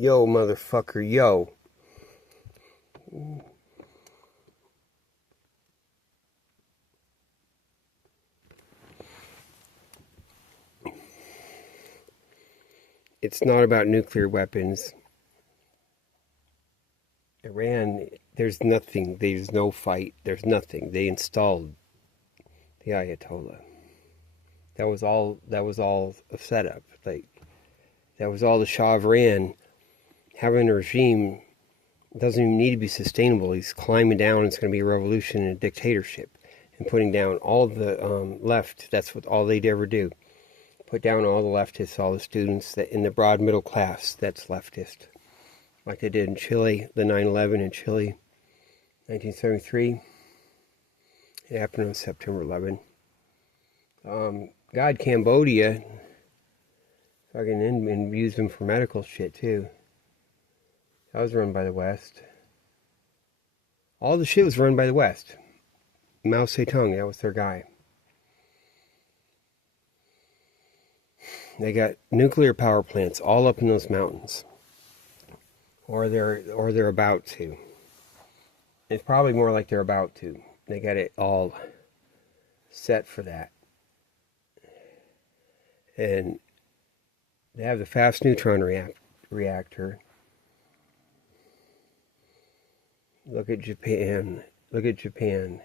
Yo, motherfucker, yo. It's not about nuclear weapons. Iran, there's nothing. There's no fight. There's nothing. They installed the Ayatollah. That was all a setup. That was all the Shah of Iran. Having a regime doesn't even need to be sustainable. He's climbing down. It's going to be a revolution and a dictatorship. And putting down all the left. That's what all they'd ever do. Put down all the leftists, all the students that in the broad middle class. That's leftist. Like they did in Chile, the 9/11 in Chile, 1973. It happened on September 11. Cambodia, fucking and used them for medical shit too. That was run by the West. All the shit was run by the West. Mao Zedong, that was their guy. They got nuclear power plants all up in those mountains. Or they're about to. It's probably more like they're about to. They got it all set for that. And they have the fast neutron reactor. Look at Japan. Look at Japan.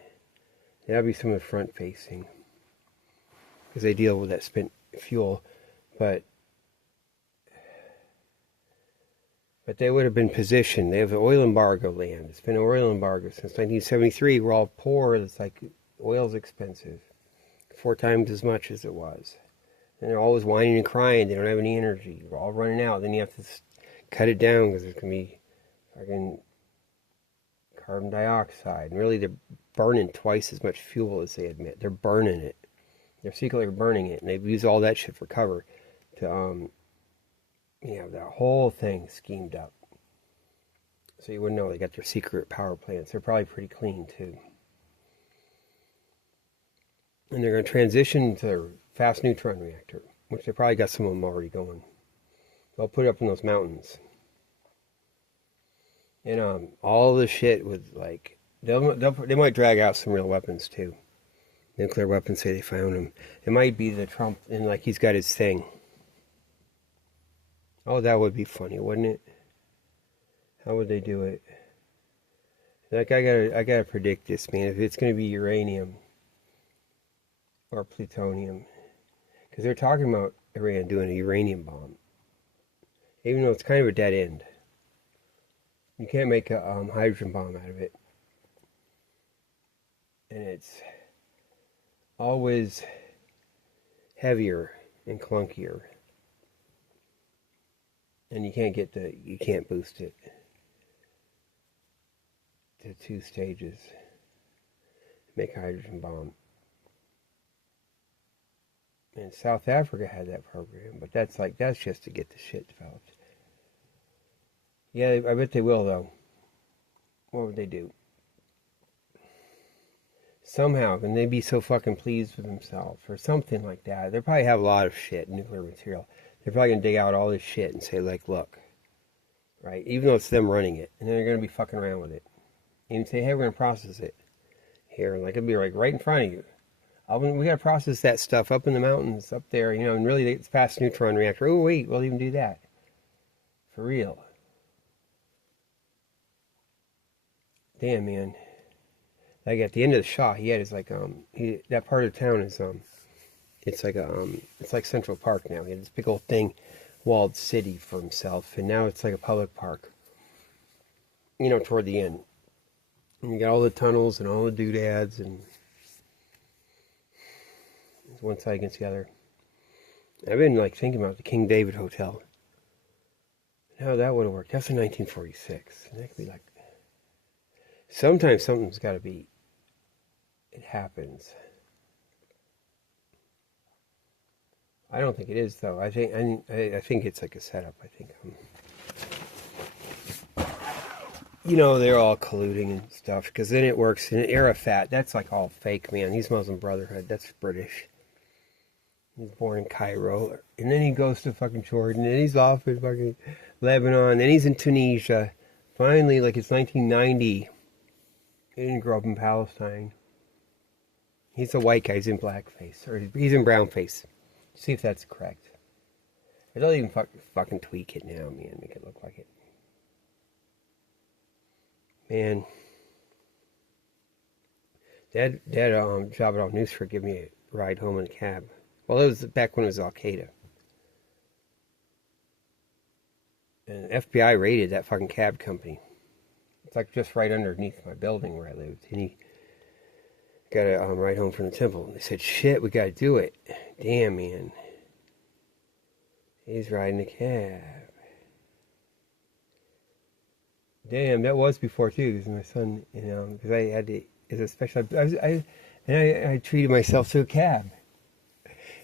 That'll be some of the front facing. Because they deal with that spent fuel. But they would have been positioned. They have the oil embargo land. It's been an oil embargo since 1973. We're all poor. It's like oil's expensive. 4 times as much as it was. And they're always whining and crying. They don't have any energy. We're all running out. Then you have to cut it down because there's going to be fucking carbon dioxide. And really, they're burning twice as much fuel as they admit. They're burning it. They're secretly burning it. And they've used all that shit for cover to, that whole thing schemed up. So you wouldn't know they got their secret power plants. They're probably pretty clean, too. And they're going to transition to their fast neutron reactor, which they probably got some of them already going. They'll put it up in those mountains. And all the shit with, like, they might drag out some real weapons, too. Nuclear weapons, say they found them. It might be the Trump, and like he's got his thing. Oh, that would be funny, wouldn't it? How would they do it? Like, I gotta predict this, man. If it's gonna be uranium or plutonium, because they're talking about Iran doing a uranium bomb, even though it's kind of a dead end. You can't make a hydrogen bomb out of it, and it's always heavier and clunkier. And you can't boost it to 2 stages. Make a hydrogen bomb. And South Africa had that program, but that's just to get the shit developed. Yeah, I bet they will though. What would they do? Somehow, can they be so fucking pleased with themselves or something like that? They probably have a lot of shit, nuclear material. They're probably going to dig out all this shit and say, like, look, right? Even though it's them running it. And then they're going to be fucking around with it. And say, hey, we're going to process it here. Like, it'll be like right in front of you. We got to process that stuff up in the mountains, up there, and really it's fast neutron reactor. Oh, wait, we'll even do that. For real. Damn, man. Like, at the end of the shot, he had his, like, that part of town is, it's like Central Park now. He had this big old thing, walled city for himself, and now it's like a public park. Toward the end. And you got all the tunnels and all the doodads, and it's one side against the other. I've been like thinking about the King David Hotel. How that would have worked. That's in 1946. And that could be like. Sometimes something's got to be. It happens. I don't think it is, though. I think it's like a setup. I think, they're all colluding and stuff. Because then it works. And Arafat, that's like all fake, man. He's Muslim Brotherhood. That's British. He's born in Cairo, and then he goes to fucking Jordan, and he's off in fucking Lebanon, then he's in Tunisia. Finally, like it's 1990. He didn't grow up in Palestine. He's a white guy. He's in blackface, or he's in brownface. See if that's correct. I'll even fucking tweak it now, man. Make it look like it. Man. Dad job at All News for give me a ride home in a cab. Well, it was back when it was Al Qaeda. And the FBI raided that fucking cab company. It's like just right underneath my building where I lived. And he got a ride home from the temple. And they said, shit, we gotta do it. Damn, man. He's riding a cab. Damn, that was before too, because my son, you know, because I had to, as a special, I treated myself to a cab.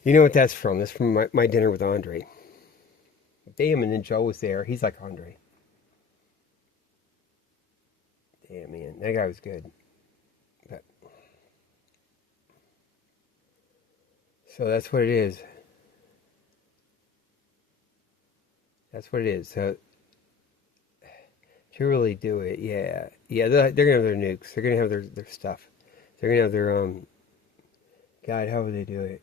You know what that's from? That's from my dinner with Andre. Damn, and then Joe was there. He's like Andre. Damn, man, that guy was good. But, so that's what it is. That's what it is. So to really do it, yeah, they're gonna have their nukes. They're gonna have their stuff. They're gonna have their God, how would they do it?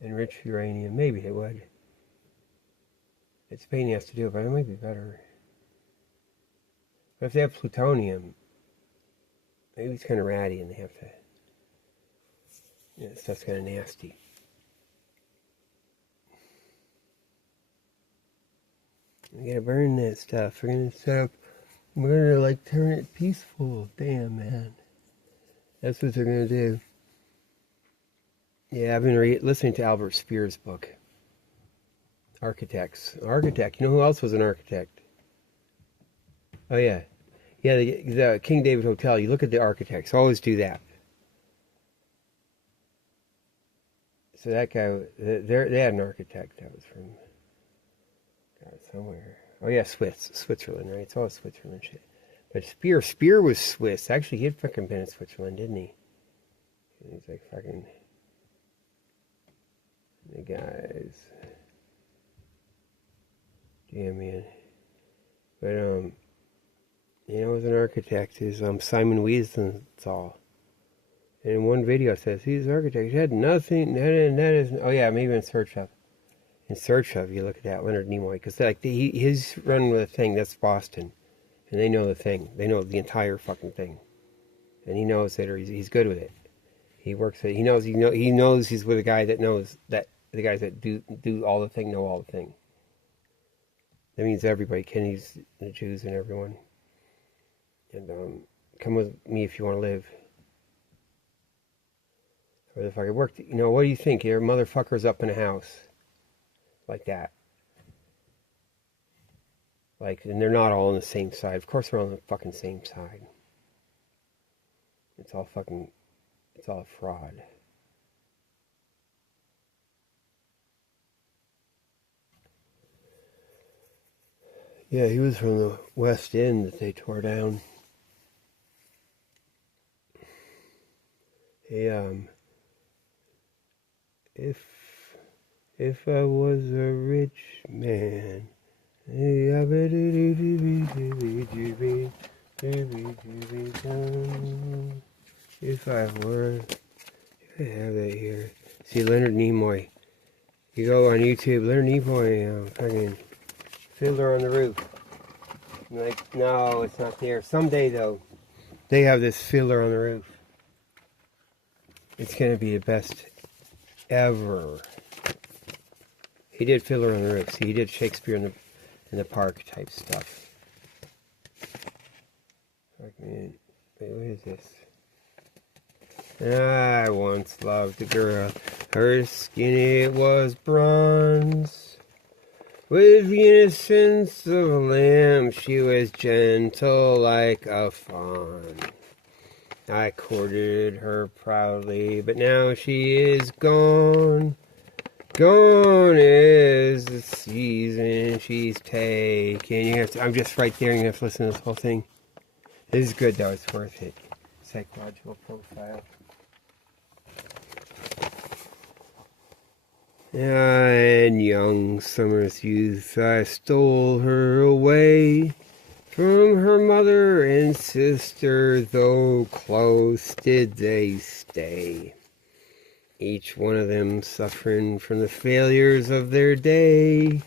Enriched uranium, maybe they would. It's a pain in the ass to do it, but it might be better. But if they have plutonium, maybe it's kind of ratty, and they have to. Yeah, stuff's kind of nasty. We gotta burn that stuff. We're gonna set up. We're gonna like turn it peaceful. Damn, man. That's what they're gonna do. Yeah, I've been listening to Albert Speer's book. Architects. Architect. You know who else was an architect? Oh yeah, yeah. The King David Hotel. You look at the architects. Always do that. So that guy, they had an architect that was from. Somewhere. Oh yeah, Switzerland, right? It's all Switzerland shit. But Speer was Swiss. Actually, he had fucking been in Switzerland, didn't he? He's like fucking the guys. Damn, man. But you know, as an architect is Simon Wiesenthal. And in one video it says he's an architect. He had nothing. That is. Oh yeah, maybe in Search Of. In Search Of, you look at that, Leonard Nimoy, because like he's running with a thing that's Boston, and they know the thing, they know the entire fucking thing, and he knows that, or he's good with it. He works it. He knows he's with a guy that knows that the guys that do all the thing know all the thing. That means everybody, Kenny's, the Jews, and everyone. And come with me if you want to live. Or the fucking work. You know, what do you think? Your motherfucker's up in a house. Like that. Like, and they're not all on the same side. Of course they're on the fucking same side. It's all a fraud. Yeah, he was from the West End that they tore down. Hey, if I was a rich man, if I were, I have that here. See, Leonard Nimoy. You go on YouTube, Leonard Nimoy, fucking Fiddler on the Roof. I'm like, no, it's not there. Someday, though, they have this Fiddler on the Roof. It's gonna be the best ever. He did Fiddler on the Roof. See, he did Shakespeare in the Park type stuff. Fuck, man. Wait, what is this? I once loved a girl. Her skin, it was bronze. With the innocence of a lamb, she was gentle like a fawn. I courted her proudly, but now she is gone. Gone is the season she's taken. I'm just right there, and you have to listen to this whole thing. This is good, though. It's worth it. Psychological profile. And young summer's youth, I stole her away from her mother and sister, though close did they stay. Each one of them suffering from the failures of their day.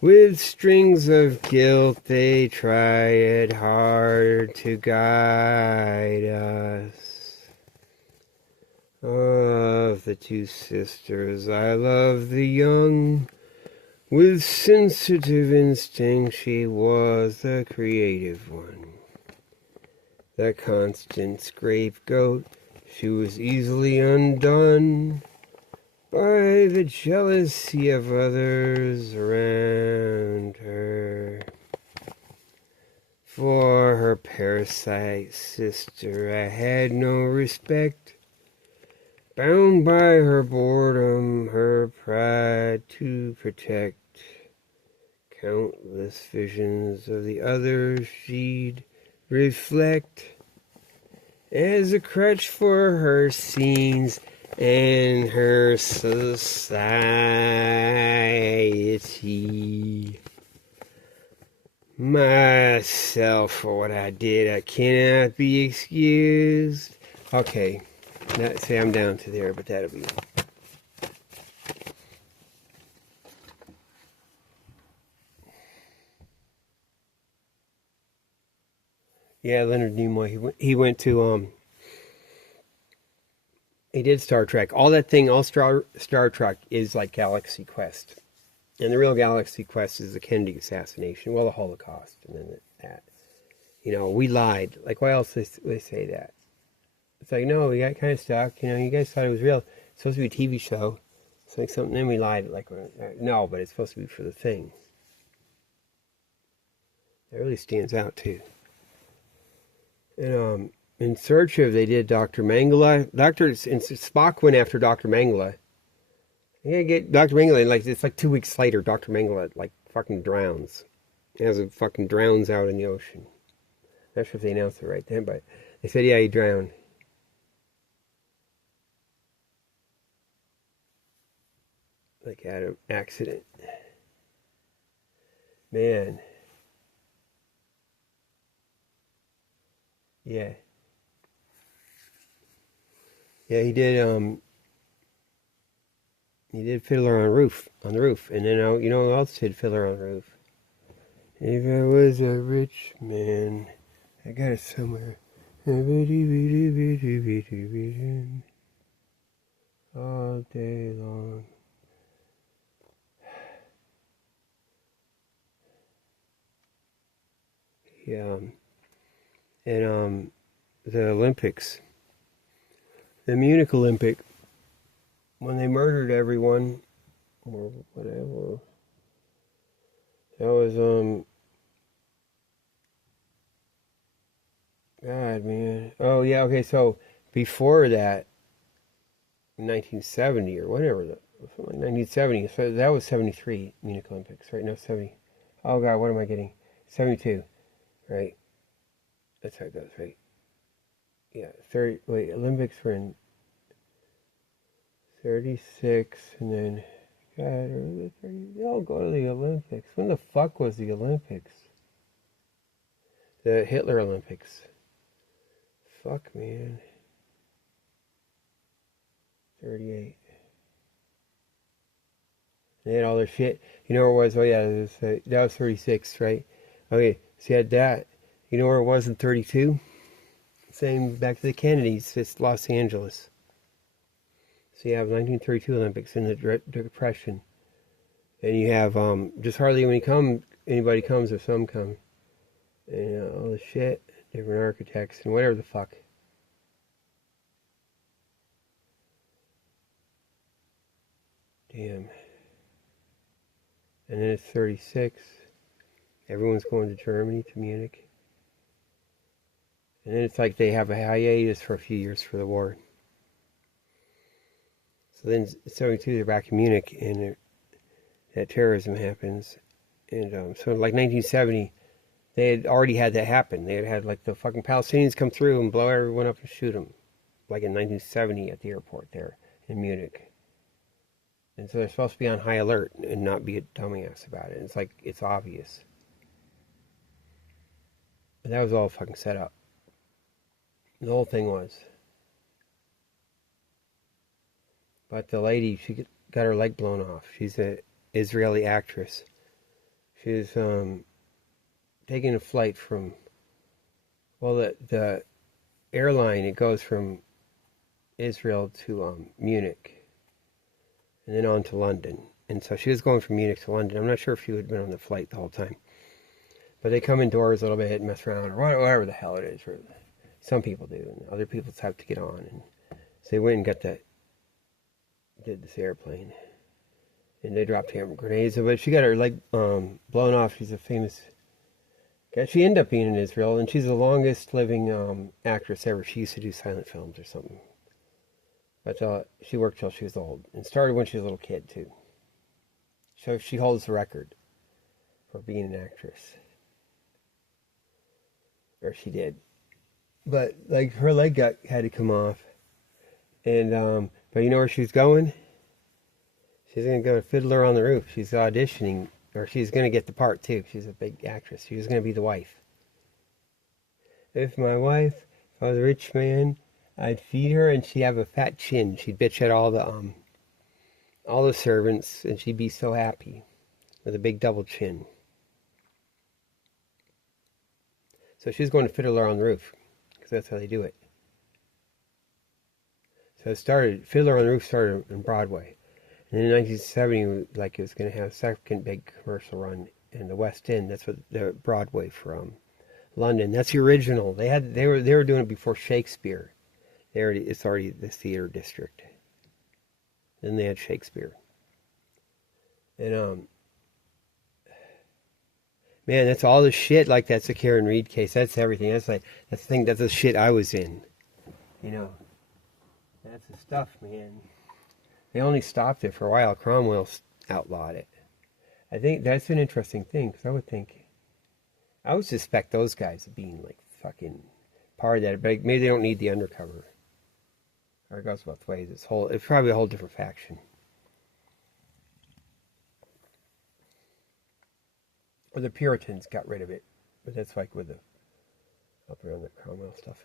With strings of guilt they tried hard to guide us. Of the two sisters, I love the young. With sensitive instinct, she was the creative one. The constant scapegoat, she was easily undone by the jealousy of others around her. For her parasite sister I had no respect, bound by her boredom, her pride to protect. Countless visions of the others she'd reflect as a crutch for her scenes and her society. Myself for what I did, I cannot be excused. Okay, say I'm down to there, but that'll be. Yeah, Leonard Nimoy. He went to He did Star Trek. All that thing, all Star Trek is like Galaxy Quest. And the real Galaxy Quest is the Kennedy assassination. Well, the Holocaust. And then that. You know, we lied. Like, why else would they say that? It's like, no, we got kind of stuck. You know, you guys thought it was real. It's supposed to be a TV show. It's like something, then we lied. Like, no, but it's supposed to be for the thing. That really stands out, too. And, in search of, they did Dr. Mengele. Spock went after Dr. Mengele. You gotta get Dr. Mengele, like, it's like 2 weeks later, Dr. Mengele, like, fucking drowns. Fucking drowns out in the ocean. Not sure if they announced it right then, but they said, yeah, he drowned. Like, had an accident. Man. Yeah. Yeah, he did Fiddler on the Roof. And then, you know who else did Fiddler on the Roof? If I was a rich man, I got it somewhere. All day long. Yeah. And the Olympics, the Munich Olympic, when they murdered everyone, or whatever, that was, God, man. Oh, yeah, okay, so before that, 1970 or whatever, something like 1970, so that was 73 Munich Olympics, right? No, 70. Oh, God, what am I getting? 72, right? That's how it goes, right? Yeah, Olympics were in 36, and then, God, they all go to the Olympics. When the fuck was the Olympics? The Hitler Olympics. Fuck, man. 38. They had all their shit. You know where it was? Oh, yeah, that was 36, right? Okay, so you had that. You know where it was in 32? Same back to the Kennedys. It's Los Angeles. So you have 1932 Olympics in the Depression. And you have just hardly anybody comes or some come. And all the shit, different architects and whatever the fuck. Damn. And then it's 36. Everyone's going to Germany, to Munich. And then it's like they have a hiatus for a few years for the war. So then 72, they're back in Munich, and that terrorism happens. And so like 1970, they had already had that happen. They had like the fucking Palestinians come through and blow everyone up and shoot them. Like in 1970 at the airport there in Munich. And so they're supposed to be on high alert and not be a dumbass about it. It's like, it's obvious. And that was all fucking set up. The whole thing was. But the lady, she got her leg blown off. She's an Israeli actress. She was taking a flight from, well, the airline, it goes from Israel to Munich and then on to London. And so she was going from Munich to London. I'm not sure if she would have been on the flight the whole time. But they come indoors a little bit and mess around, or whatever the hell it is. Or some people do, and other people have to get on. And so they went and did this airplane. And they dropped hand grenades. But she got her leg blown off. She's a famous guy. She ended up being in Israel, and she's the longest living actress ever. She used to do silent films or something. But she worked till she was old, and started when she was a little kid, too. So she holds the record for being an actress. Or she did. But, like, her leg had to come off. And, but you know where she's going? She's going to go to Fiddler on the Roof. She's auditioning, or she's going to get the part, too. She's a big actress. She was going to be the wife. If I was a rich man, I'd feed her, and she'd have a fat chin. She'd bitch at all the servants, and she'd be so happy with a big double chin. So she's going to Fiddler on the Roof, because that's how they do it. So Fiddler on the Roof started on Broadway. And in 1970, like, it was going to have a second big commercial run in the West End. That's what the Broadway from London. That's the original. They were doing it before Shakespeare. It's already the theater district. Then they had Shakespeare. And man, that's all the shit. Like, that's the Karen Reed case. That's everything. That's the shit I was in. You know, that's the stuff, man. They only stopped it for a while. Cromwell outlawed it. I think that's an interesting thing, because I would suspect those guys of being like fucking part of that, but maybe they don't need the undercover. Or it goes both ways. It's probably a whole different faction. Or the Puritans got rid of it, but that's like with up around the Cromwell stuff.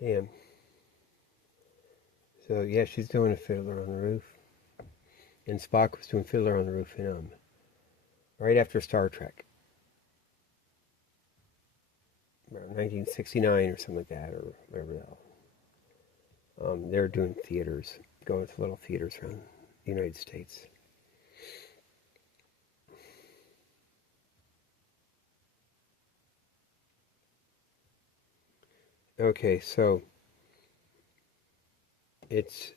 Damn. So yeah, she's doing a Fiddler on the Roof, and Spock was doing Fiddler on the Roof in right after Star Trek, around 1969 or something like that, or whatever the hell. They were doing theaters, going to little theaters around the United States. Okay, so it's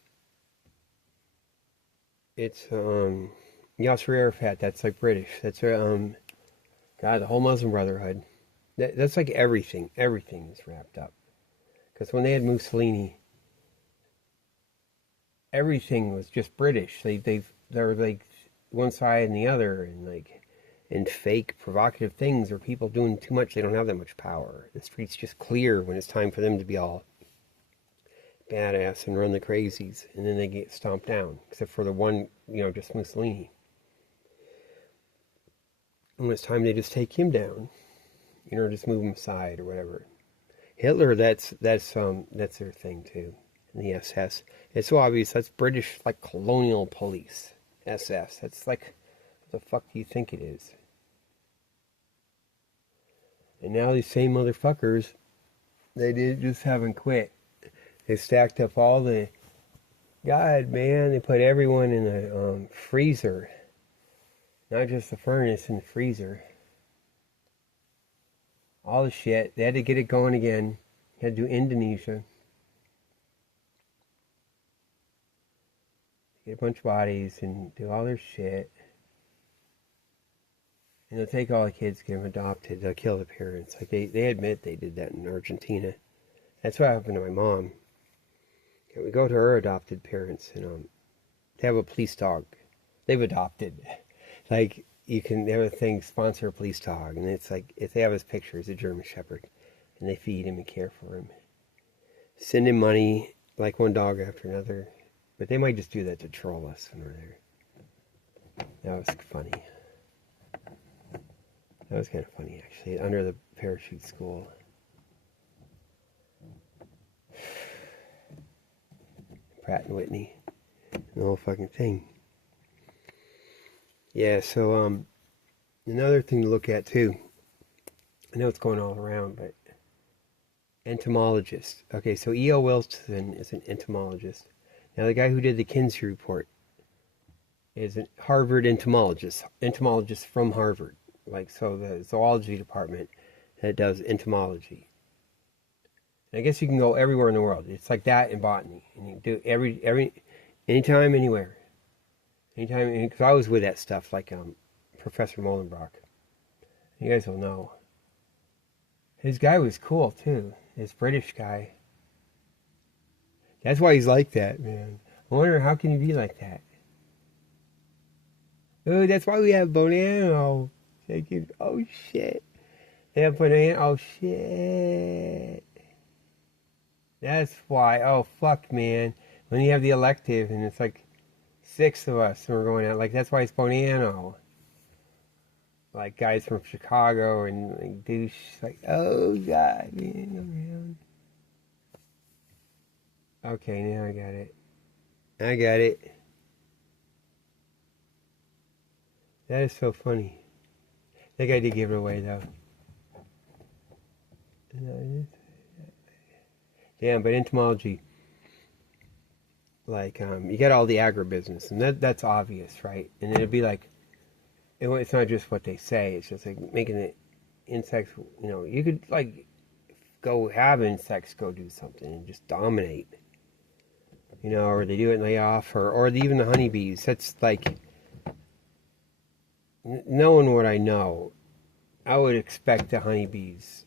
Yasser Arafat. That's like British. That's God, the whole Muslim Brotherhood. That's like everything. Everything is wrapped up. Because when they had Mussolini, everything was just British. They're like one side and the other, and fake provocative things, or people doing too much. They don't have that much power. The streets just clear when it's time for them to be all badass and run the crazies, and then they get stomped down, except for the one, just Mussolini. And when it's time, they just take him down, just move him aside or whatever. Hitler, that's their thing too. And the SS, it's so obvious. That's British, like, colonial police. SS. That's like, what the fuck do you think it is? And now these same motherfuckers, just haven't quit. They stacked up all the, God, man, they put everyone in a freezer. Not just the furnace, in the freezer. All the shit. They had to get it going again. They had to do Indonesia. Get a bunch of bodies and do all their shit. And they'll take all the kids, get them adopted. They'll kill the parents. Like, they admit they did that in Argentina. That's what happened to my mom. We go to her adopted parents, and they have a police dog. They've adopted. Like, they have a thing, sponsor a police dog. And it's like, if they have his picture, he's a German Shepherd. And they feed him and care for him. Send him money like one dog after another. But they might just do that to troll us when we're there. That was funny. That was kind of funny, actually. Under the parachute school. Pratt and Whitney. The whole fucking thing. Yeah, so, another thing to look at, too. I know it's going all around, but entomologist. Okay, so E.O. Wilson is an entomologist. Now, the guy who did the Kinsey report is a Harvard entomologist from Harvard. Like, so the zoology department that does entomology. And I guess you can go everywhere in the world. It's like that in botany. And you can do anytime, anywhere. Anytime, because I was with that stuff, like Professor Molenbrock. You guys will know. His guy was cool, too. This British guy. That's why he's like that, man. I wonder, how can he be like that? Oh, that's why we have Bonanno. Oh, shit. They have Bonanno. Oh, shit. That's why. Oh, fuck, man. When you have the elective, and it's like 6 of us, and we're going out. Like, that's why it's Bonanno. Like, guys from Chicago, and like, douche. Like, oh, God, man. Okay, now I got it. That is so funny. That guy did give it away, though. Damn, but entomology, like, you got all the agribusiness, and that's obvious, right? And it'd be like, it's not just what they say, it's just like making it insects, you could, like, go have insects go do something and just dominate. Or they do it and lay off, or even the honeybees. That's like, knowing what I know, I would expect the honeybees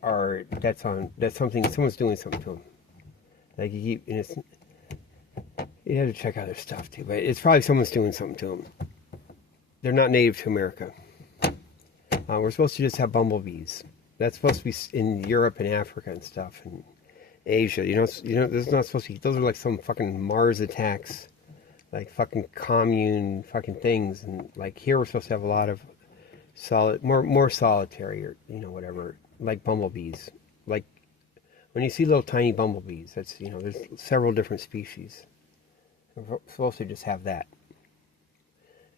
that's something, someone's doing something to them. Like, you have to check out their stuff too, but it's probably someone's doing something to them. They're not native to America. We're supposed to just have bumblebees. That's supposed to be in Europe and Africa and stuff, and Asia. This is not supposed to be. Those are like some fucking Mars attacks, like fucking commune fucking things. And like here, we're supposed to have a lot of more solitary, or whatever, like bumblebees. Like when you see little tiny bumblebees, that's there's several different species. We're supposed to just have that.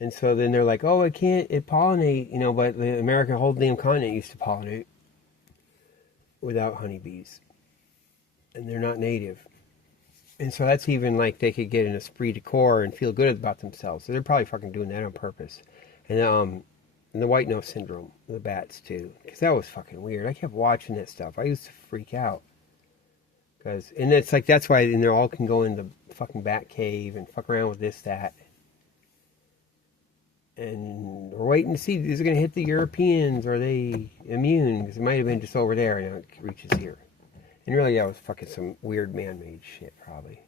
And so then they're like, oh, it pollinate, but the American whole damn continent used to pollinate without honeybees. And they're not native. And so that's even like they could get an esprit de corps and feel good about themselves. So they're probably fucking doing that on purpose. And the white nose syndrome, the bats too. Because that was fucking weird. I kept watching that stuff. I used to freak out. And it's like, that's why they all can go in the fucking bat cave and fuck around with this, that. And we're waiting to see, is it going to hit the Europeans? Are they immune? Because it might have been just over there and now it reaches here. And really, that was fucking some weird man-made shit, probably.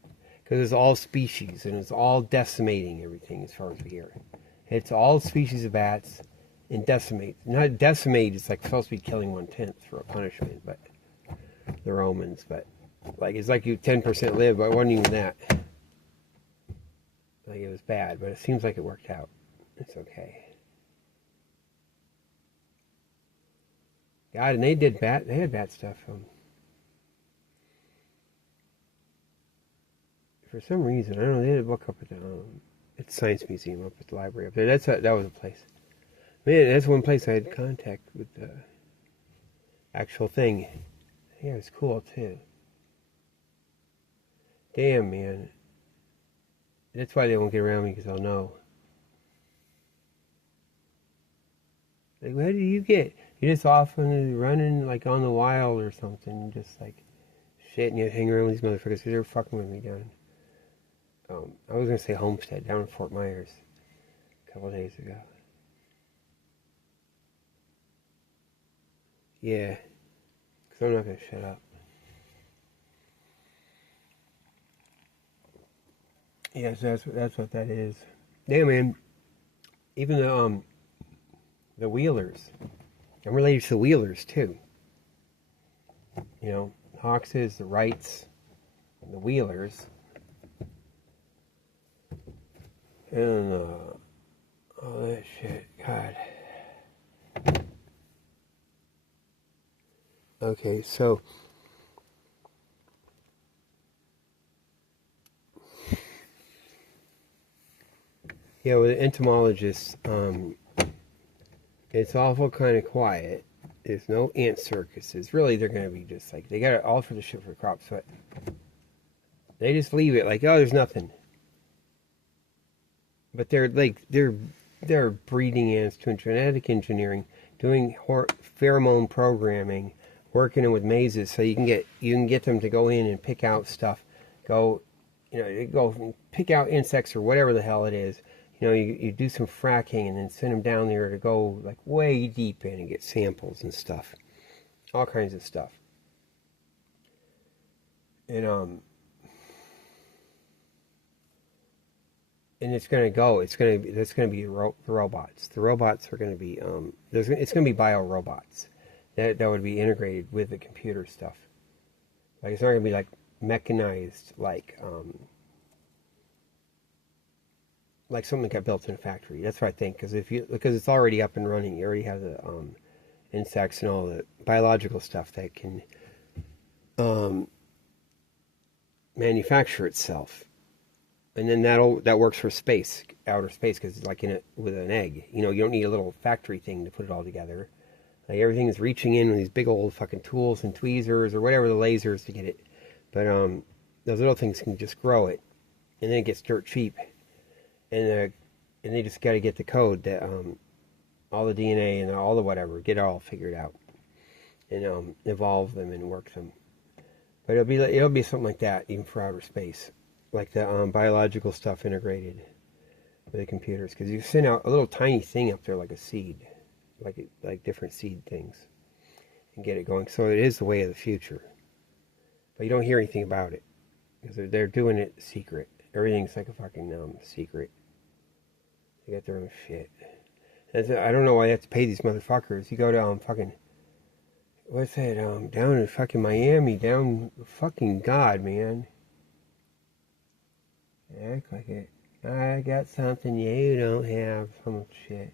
Because it's all species, and it's all decimating everything as far as we hear. It's all species of bats, and decimate. Not decimate, it's like supposed to be killing 1/10 for a punishment, but the Romans, but like it's like you 10% live, but it wasn't even that. Like it was bad, but it seems like it worked out. It's okay. God, and they had bat stuff. For some reason, I don't know, they had a book up at the Science Museum up at the library up there. That was a place. Man, that's one place I had contact with the actual thing. Yeah, it was cool too. Damn, man. That's why they won't get around me, because I'll know. Like, what do you get? You're just off running like on the wild or something, just like shit, and you hang around with these motherfuckers because they're fucking with me down. I was gonna say Homestead, down in Fort Myers, a couple of days ago. Yeah, because I'm not gonna shut up. Yeah, so that's what that is. Yeah, man. Even the Wheelers. I'm related to the Wheelers too. Hawkses, the Wrights. the Wheelers, and all that shit. God. Okay, so yeah, with entomologists, it's awful kind of quiet. There's no ant circuses. Really, they're going to be just like, they got to alter the shit for crops, but they just leave it like, oh, there's nothing. But they're like, they're breeding ants, doing genetic engineering, doing pheromone programming, working with mazes, so you can get them to go in and pick out stuff. Go pick out insects or whatever the hell it is. You do some fracking and then send them down there to go like way deep in and get samples and stuff, all kinds of stuff. And it's going to be the robots. The robots are going to be it's going to be bio robots that would be integrated with the computer stuff. Like, it's not going to be like mechanized like something that got built in a factory. That's what I think, because it's already up and running. You already have the insects and all the biological stuff that can manufacture itself, and then that works for space, outer space, because it's like with an egg. You don't need a little factory thing to put it all together. Like, everything is reaching in with these big old fucking tools and tweezers or whatever, the lasers to get it. But those little things can just grow it, and then it gets dirt cheap. And they just got to get the code that all the DNA and all the whatever, get it all figured out, and evolve them and work them. But it'll be something like that, even for outer space, like the biological stuff integrated with the computers, because you send out a little tiny thing up there like a seed, like different seed things, and get it going. So it is the way of the future, but you don't hear anything about it because they're doing it secret. Everything's like a fucking secret. They got their own shit. I don't know why you have to pay these motherfuckers. You go to fucking, what's that, down in fucking Miami, down, fucking God, man. Act like it. I got something you don't have, some shit.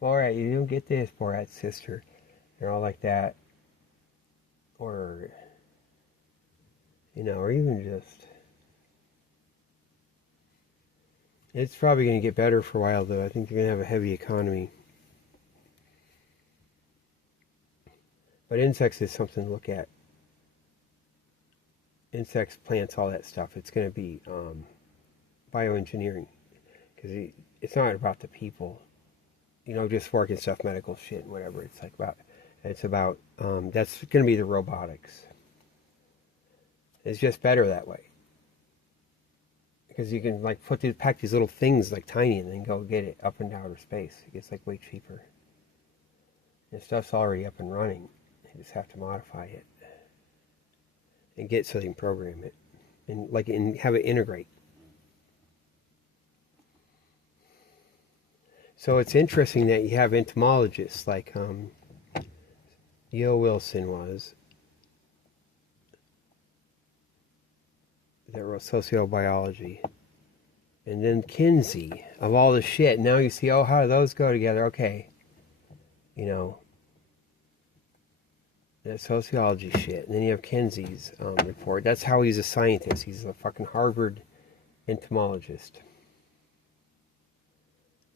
Borat, you don't get this, Borat's sister. They're all like that. Or, or even just... It's probably going to get better for a while, though. I think they're going to have a heavy economy. But insects is something to look at. Insects, plants, all that stuff. It's going to be bioengineering. Because it's not about the people. Just working stuff, medical shit, and whatever. It's about that's going to be the robotics. It's just better that way. Because you can pack these little things like tiny and then go get it up into outer space. It gets like way cheaper. And stuff's already up and running. You just have to modify it and get so they can program it and have it integrate. So it's interesting that you have entomologists like E.O. Wilson was, that wrote sociobiology, and then Kinsey of all the shit. Now you see, how do those go together? Okay, that sociology shit, and then you have Kinsey's report. That's how he's a scientist. He's a fucking Harvard entomologist,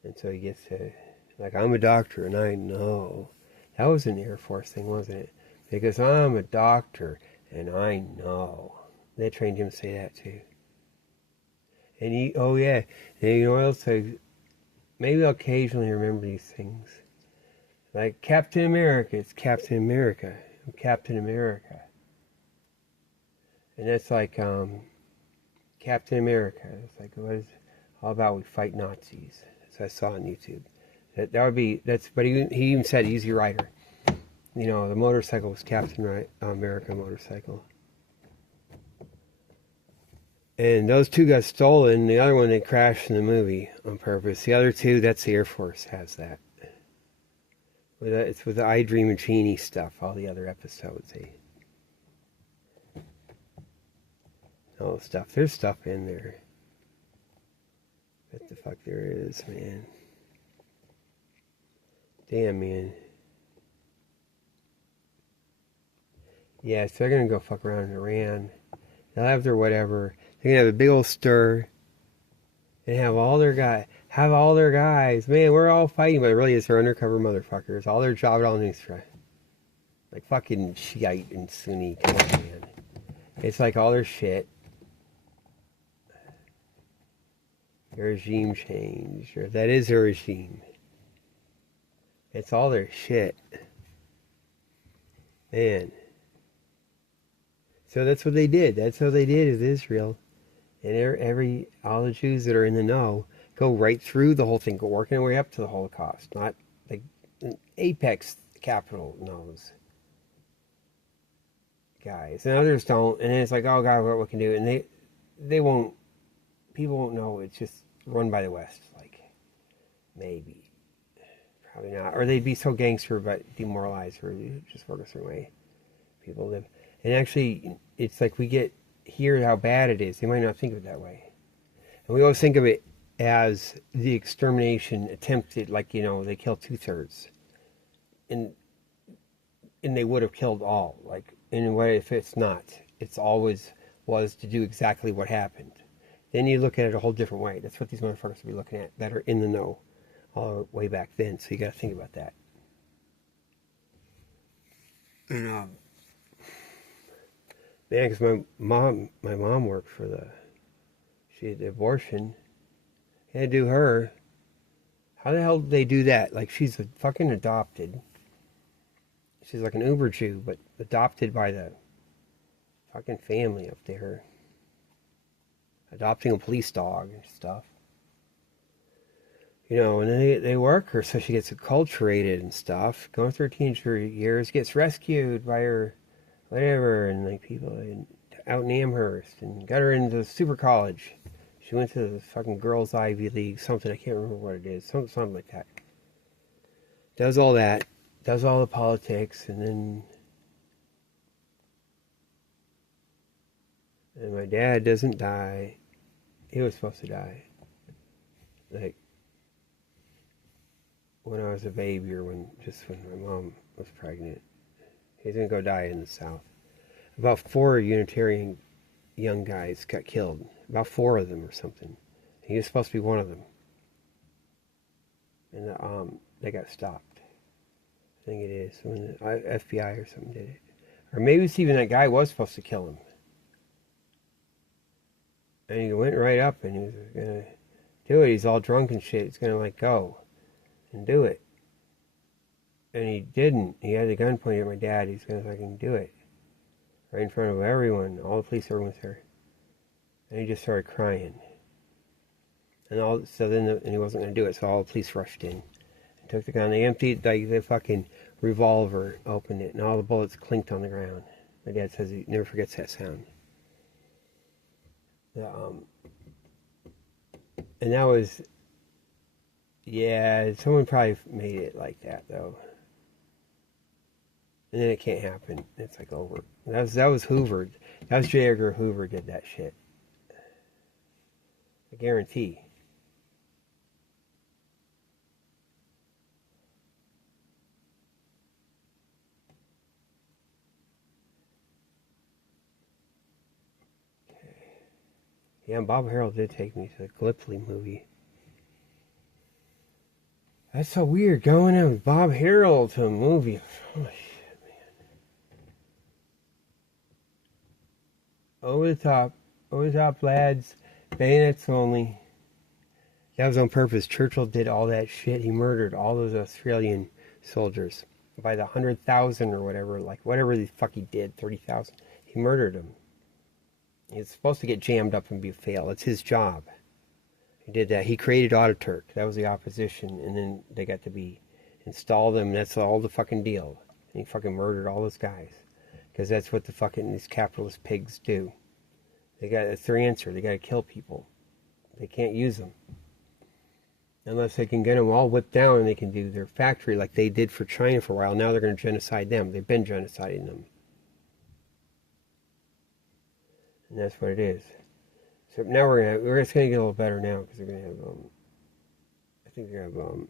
and so he gets to, like, I'm a doctor and I know. That was an Air Force thing, wasn't it? Because I'm a doctor and I know. They trained him to say that too. And and what else? Maybe I'll occasionally remember these things. Like Captain America, it's Captain America. I'm Captain America. And that's like Captain America. It's like, what is it all about? We fight Nazis. As I saw on YouTube. That would be, but he even said Easy Rider. The motorcycle was Captain America motorcycle. And those two got stolen. The other one, they crashed in the movie on purpose. The other two, that's the Air Force has that. It's with the I Dream of Jeannie stuff, all the other episodes. All the stuff. There's stuff in there. What the fuck there is, man. Damn, man. Yeah, so they're gonna go fuck around in Iran. They'll have their whatever. They're gonna have a big old stir and have all their guys. Man, we're all fighting, but really it's their undercover motherfuckers. All their job at all news for like fucking Shiite and Sunni. Come on, man. It's like all their shit. Their regime change, or that is their regime. It's all their shit, man. So that's what they did. That's how they did with Israel. And all the Jews that are in the know go right through the whole thing, go working their way up to the Holocaust. Not like an apex capital knows guys, and others don't. And then it's like, oh God, what can do? And they won't. People won't know. It's just run by the West. Like maybe, probably not. Or they'd be so gangster but demoralized, or just work a certain way. People live. And actually, it's like we hear how bad it is. They might not think of it that way. And we always think of it as the extermination attempted, like, they killed 2/3. And they would have killed all. Like, in a way, if it's not, it's always was to do exactly what happened. Then you look at it a whole different way. That's what these motherfuckers will be looking at that are in the know all the way back then. So you got to think about that. And, man, because my mom worked for she had the abortion. They had to do her. How the hell did they do that? Like, she's fucking adopted. She's like an Uber Jew, but adopted by the fucking family up there. Adopting a police dog and stuff. And then they work her so she gets acculturated and stuff. Going through her teenager years, gets rescued by her whatever, and like people out in Amherst, and got her into super college. She went to the fucking girls' Ivy League, something, I can't remember what it is, something like that. Does all that, does all the politics, and my dad doesn't die. He was supposed to die, like when I was a baby, or when my mom was pregnant. He's gonna go die in the South. About 4 Unitarian young guys got killed. About 4 of them or something. He was supposed to be one of them. And they got stopped. I think it is. When the FBI or something did it. Or maybe it's even that guy was supposed to kill him. And he went right up and he was going to do it. He's all drunk and shit. He's going to go and do it. And he didn't. He had the gun pointed at my dad. He's going to fucking do it. Right in front of everyone. All the police, everyone was there. And he just started crying. And and he wasn't going to do it, so all the police rushed in. And took the gun. They emptied the fucking revolver, opened it, and all the bullets clinked on the ground. My dad says he never forgets that sound. And that was, yeah, someone probably made it like that, though. And then it can't happen. It's like over. That was Hoover. That was J. Edgar Hoover did that shit. I guarantee. Okay. Yeah, and Bob Harrell did take me to the Gallipoli movie. That's so weird, going in with Bob Harrell to a movie. Oh, shit, man. Over the top, lads. Bayonets only. That was on purpose. Churchill did all that shit. He murdered all those Australian soldiers by the 100,000 or whatever. Like, whatever the fuck he did, 30,000. He murdered them. He's supposed to get jammed up and be a fail. It's his job. He did that. He created Ataturk. That was the opposition. And then they got to be installed them. That's all the fucking deal. And he fucking murdered all those guys. Because that's what these capitalist pigs do. That's their answer. They got to kill people. They can't use them. Unless they can get them all whipped down and they can do their factory like they did for China for a while. Now they're going to genocide them. They've been genociding them. And that's what it is. So now we're just gonna get a little better now because they're gonna have I think they're gonna have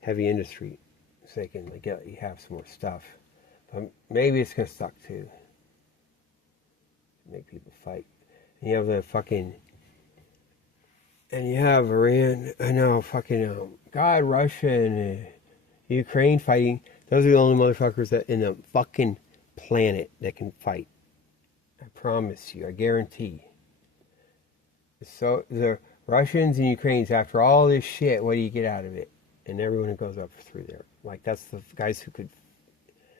heavy industry, so they can like you have some more stuff. But maybe it's gonna suck too. Make people fight. And you have the fucking. And you have Iran, I know, fucking, God, Russia and Ukraine fighting. Those are the only motherfuckers that in the fucking planet that can fight. I promise you, I guarantee. So the Russians and Ukrainians, after all this shit, what do you get out of it? And everyone who goes up through there. Like, that's the guys who could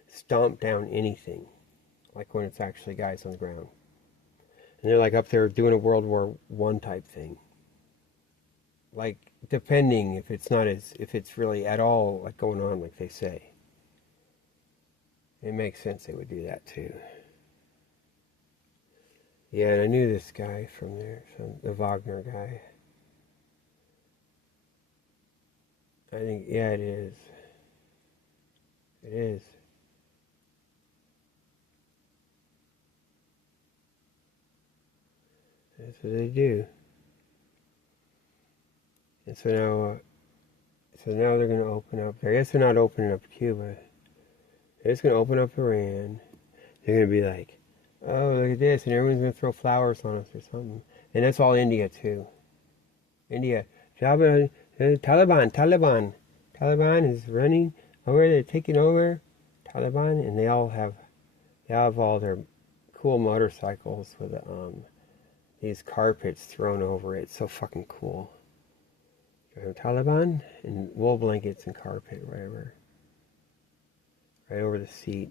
stomp down anything. Like when it's actually guys on the ground. And they're like up there doing a World War I type thing. Like, depending if it's really at all like going on like they say. It makes sense they would do that too. Yeah, and I knew this guy from there, the Wagner guy. I think, yeah, it is. It is. That's what they do. And so now they're going to open up. I guess they're not opening up Cuba. They're just going to open up Iran. They're going to be like, oh, look at this, and everyone's going to throw flowers on us or something. And that's all India too. India, Taliban. Taliban is running over. They're taking over. Taliban, and they have all their cool motorcycles with these carpets thrown over it. It's so fucking cool. Taliban and wool blankets and carpet, whatever, right over the seat.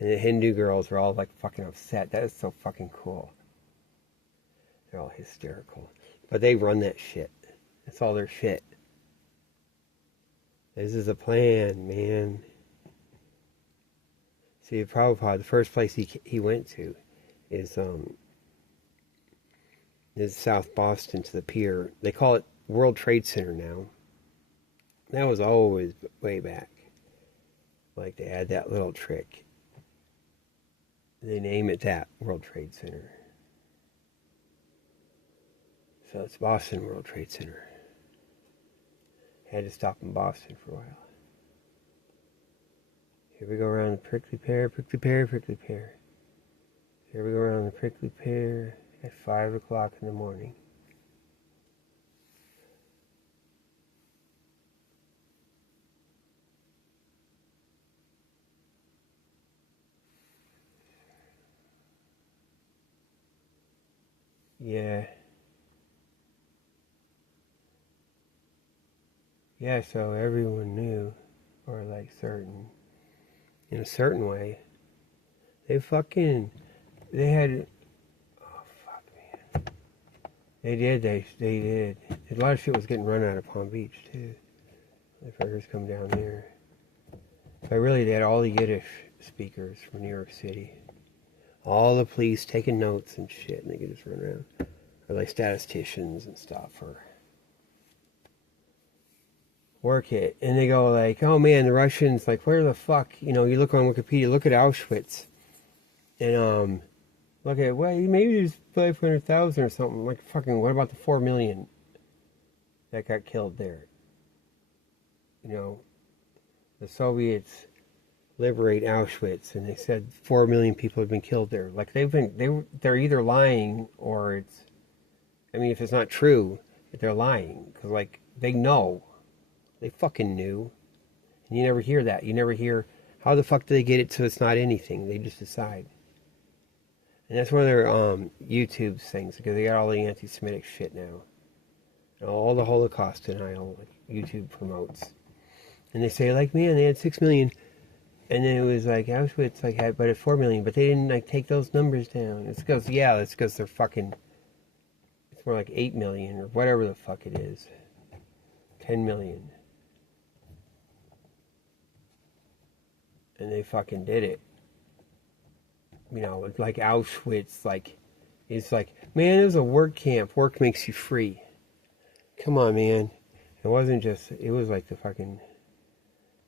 And the Hindu girls are all like fucking upset. That is so fucking cool. They're all hysterical. But they run that shit. That's all their shit. This is a plan, man. See, Prabhupada, the first place he went to is South Boston to the pier. They call it World Trade Center now. That was always way back. Like, they had that little trick. They name it that, World Trade Center. So it's Boston World Trade Center. Had to stop in Boston for a while. Here we go around the prickly pear, prickly pear, prickly pear. Here we go around the prickly pear at 5 o'clock in the morning. Yeah. Yeah, so everyone knew, or like certain, in a certain way. They had, oh fuck, man. They did. A lot of shit was getting run out of Palm Beach, too. The fuckers come down there. But really, they had all the Yiddish speakers from New York City. All the police taking notes and shit, and they could just run around. Or like statisticians and stuff, or work it. And they go like, oh man, the Russians, like, where the fuck, you look on Wikipedia, look at Auschwitz. And, look at, well, maybe there's 500,000 or something. Like, fucking, what about the 4 million that got killed there? The Soviets liberate Auschwitz, and they said 4 million people have been killed there. Like, they're either lying, or it's, I mean, if it's not true, they're lying. Because, like, they know. They fucking knew. And you never hear that. You never hear, how the fuck do they get it so it's not anything? They just decide. And that's one of their YouTube things, because they got all the anti-Semitic shit now. All the Holocaust denial, like, YouTube promotes. And they say, like, man, they had 6 million. And then it was like, Auschwitz, like, had but at 4 million. But they didn't, like, take those numbers down. It's because, yeah, it's because they're fucking, it's more like 8 million, or whatever the fuck it is. 10 million. And they fucking did it. Like Auschwitz, like, it's like, man, it was a work camp. Work makes you free. Come on, man. It wasn't just, it was like the fucking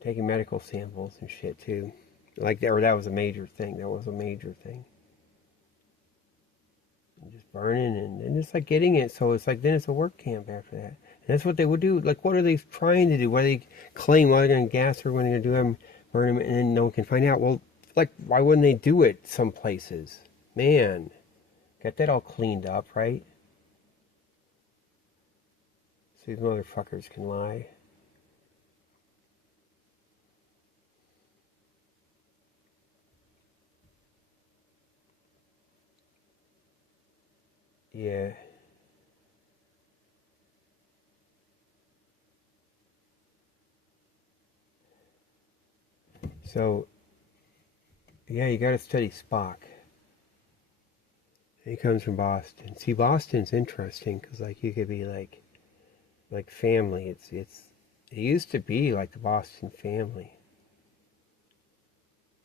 taking medical samples and shit too. Like, that was a major thing. That was a major thing. and just burning and just like getting it. So it's like then it's a work camp after that. And that's what they would do. Like, what are they trying to do? What do they claim? What are they going to gas her? What are they going to do them? Burn them, and then no one can find out. Well, like, why wouldn't they do it some places? Man, got that all cleaned up, right? So these motherfuckers can lie. Yeah. So, yeah, you got to study Spock. He comes from Boston. See, Boston's interesting because, like, you could be like family. It used to be like the Boston family.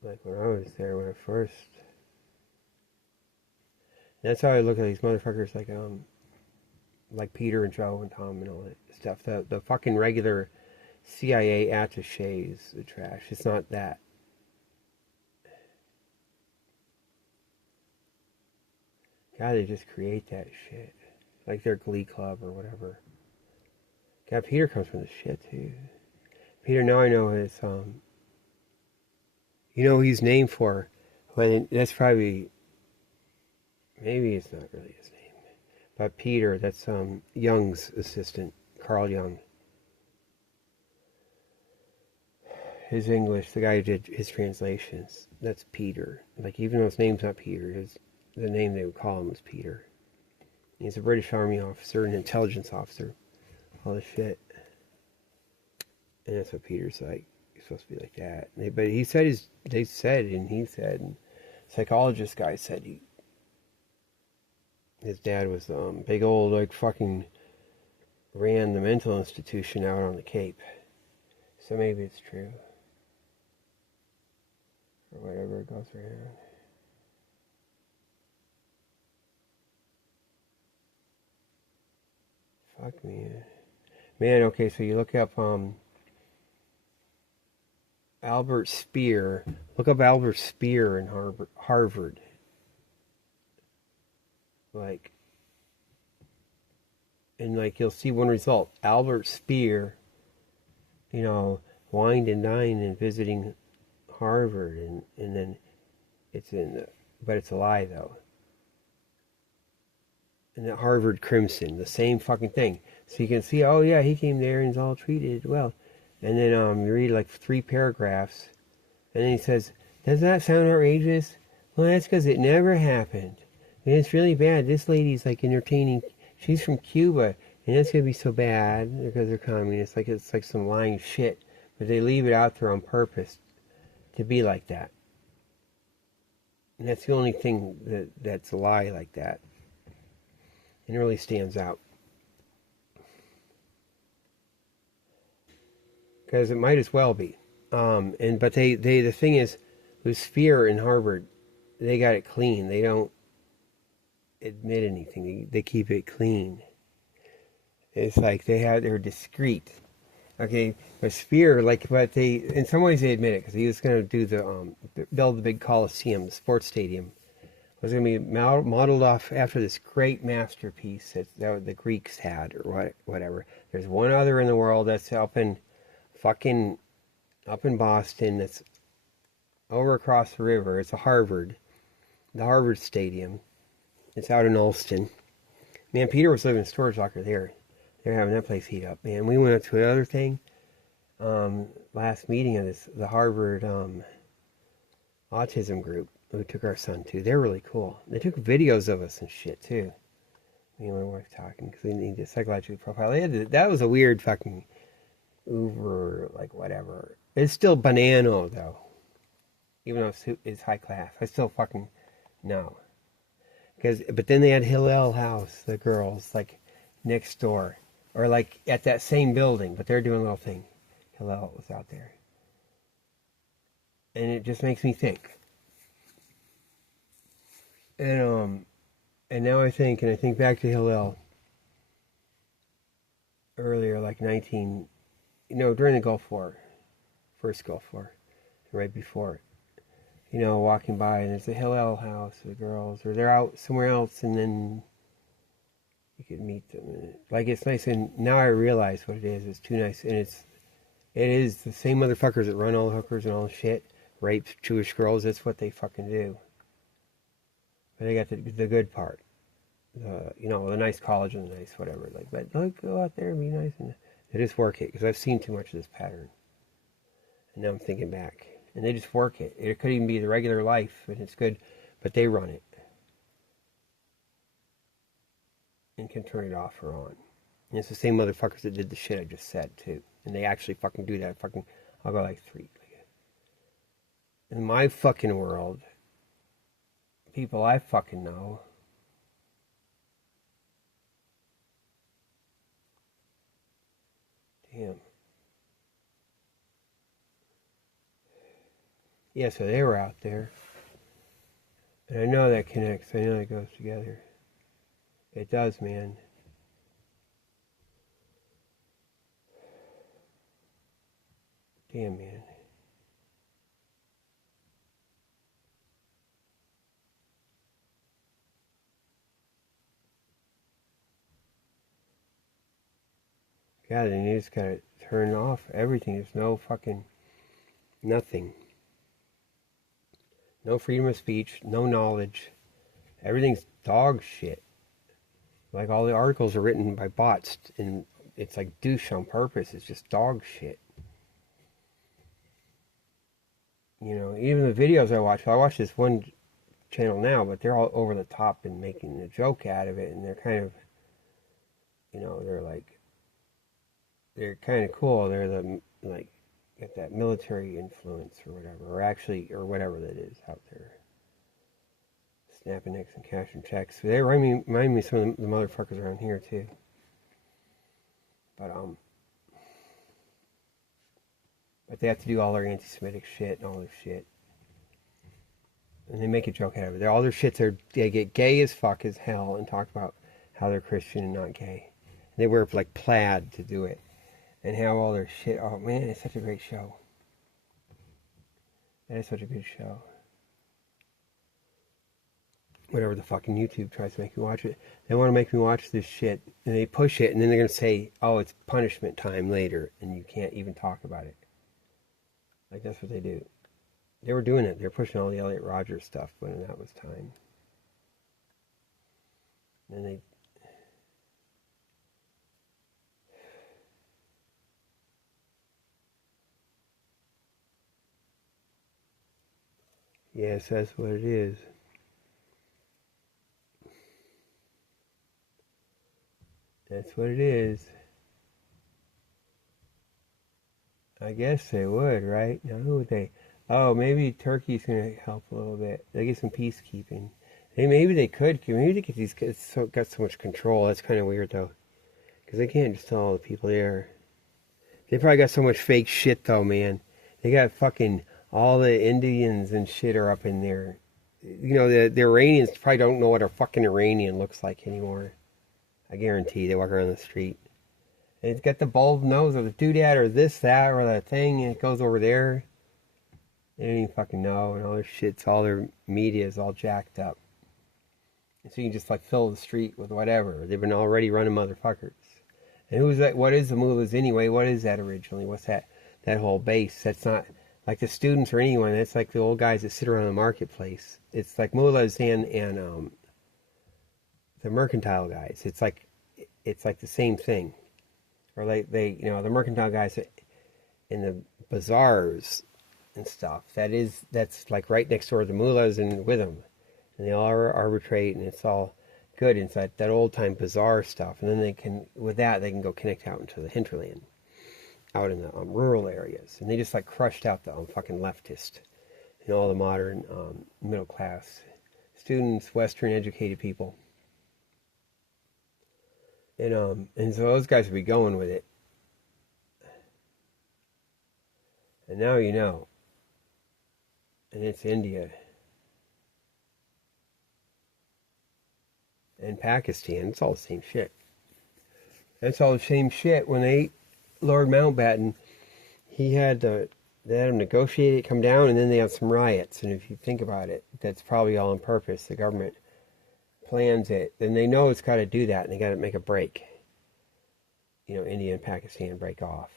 Like when I was there, when I first. That's how I look at these motherfuckers, like Peter and Joe and Tom and all that stuff. The fucking regular CIA attaches, the trash. It's not that. God, they just create that shit. Like their Glee Club or whatever. God, Peter comes from the shit too. Peter, now I know his, you know who he's named for. But that's probably, maybe it's not really his name. But Peter, that's Young's assistant, Carl Young. His English, the guy who did his translations, that's Peter. Like, even though his name's not Peter, the name they would call him was Peter. He's a British Army officer, an intelligence officer, all this shit. And that's what Peter's like. He's supposed to be like that. But he said and psychologist guy said his dad was big old, like, fucking ran the mental institution out on the Cape. So maybe it's true. Or whatever it goes around. Fuck me. Man, okay, so you look up Albert Speer. Look up Albert Speer in Harvard. Like, and like you'll see one result. Albert Speer, you know, wined and dined and visiting Harvard, and then but it's a lie though. And the Harvard Crimson, the same fucking thing. So you can see, oh yeah, he came there and he's all treated well. And then you read like 3 paragraphs, and then he says, "Does that sound outrageous? Well, that's because it never happened. And it's really bad. This lady's like entertaining. She's from Cuba, and it's gonna be so bad because they're communists. Like it's like some lying shit, but they leave it out there on purpose to be like that. And that's the only thing that's a lie like that. And it really stands out. Because it might as well be. But the thing is, with Spear in Harvard, they got it clean. They don't admit anything. They keep it clean. It's like they're discreet. Okay, but Spear, in some ways they admit it, because he was going to do build the big Coliseum, the sports stadium. It was going to be modeled off after this great masterpiece that the Greeks had, or whatever. There's one other in the world that's up in Boston, that's over across the river. It's the Harvard Stadium. It's out in Ulston. Man, Peter was living in a storage locker there. They're having that place heat up. Man, we went up to another thing. Last meeting of the Harvard autism group we took our son to. They're really cool. They took videos of us and shit too. Me and my wife talking because they need a psychological profile. That was a weird fucking Uber, like whatever. It's still banana though. Even though it's high class, I still fucking know. But then they had Hillel House, the girls, like next door, or like at that same building, but they're doing a little thing. Hillel was out there, and it just makes me think. And now I think back to Hillel earlier, like during the Gulf War, first Gulf War, right before it. you know, walking by and there's a Hillel house with the girls, or they're out somewhere else and then you could meet them. And like, it's nice, and now I realize what it is. It's too nice, and it is the same motherfuckers that run all the hookers and all the shit, rape Jewish girls. That's what they fucking do. But they got the good part. You know, the nice college and the nice whatever. Like, but look, go out there and be nice, and they just work it, because I've seen too much of this pattern. And now I'm thinking back, and they just work it. It could even be the regular life, and it's good, but they run it and can turn it off or on. And it's the same motherfuckers that did the shit I just said too, and they actually fucking do that. Fucking, I'll go like 3. In my fucking world, people I fucking know, damn. Yeah, so they were out there. And I know that connects. I know that goes together. It does, man. Damn, man. God, and you just gotta turn off everything. There's no fucking nothing. No freedom of speech, no knowledge. Everything's dog shit. Like, all the articles are written by bots, and it's like douche on purpose. It's just dog shit. You know, even the videos I watch this one channel now, but they're all over the top and making a joke out of it, and they're kind of, you know, they're kind of cool. They're the, like, get that military influence or whatever, or whatever that is out there. Snapping necks and cashing checks. They remind me of some of the motherfuckers around here too. But they have to do all their anti-Semitic shit and all their shit, and they make a joke out of it. All their shits they get gay as fuck as hell and talk about how they're Christian and not gay. And they wear like plaid to do it, and have all their shit. Oh man, it's such a great show. That is such a good show. Whatever the fucking YouTube tries to make me watch it. They want to make me watch this shit, and they push it, and then they're going to say, oh, it's punishment time later, and you can't even talk about it. Like, that's what they do. They were doing it. They were pushing all the Elliot Rodgers stuff when that was time. And they... Yes, that's what it is. That's what it is. I guess they would, right? Now, who would they? Oh, maybe Turkey's going to help a little bit. They get some peacekeeping. Hey, maybe they could. Maybe they get these kids got so much control. That's kind of weird, though. Because they can't just tell all the people there. They probably got so much fake shit, though, man. They got fucking all the Indians and shit are up in there. You know, the Iranians probably don't know what a fucking Iranian looks like anymore. I guarantee they walk around the street. And it's got the bulb nose or the doodad or this, that, or that thing, and it goes over there. They don't even fucking know, and all their shit's, all their media is all jacked up. And so you can just like fill the street with whatever. They've been already running motherfuckers. And who's that? What is the mullahs anyway? What is that originally? What's that whole base? That's not like the students or anyone. That's like the old guys that sit around the marketplace. It's like mullahs and the mercantile guys. It's like the same thing. Or like the mercantile guys in the bazaars and stuff. That's like right next door to the mullahs and with them. And they all arbitrate, and it's all good. It's that old time bazaar stuff. And then they can go connect out into the hinterland, out in the rural areas. And they just like crushed out the fucking leftist and all the modern middle class students, Western educated people. And so those guys would be going with it. And now you know. And it's India. And Pakistan. It's all the same shit. That's all the same shit. When Lord Mountbatten, he had the they had them negotiate it, come down, and then they have some riots. And if you think about it, that's probably all on purpose. The government plans it, then they know it's got to do that, and they got to make a break. India and Pakistan break off.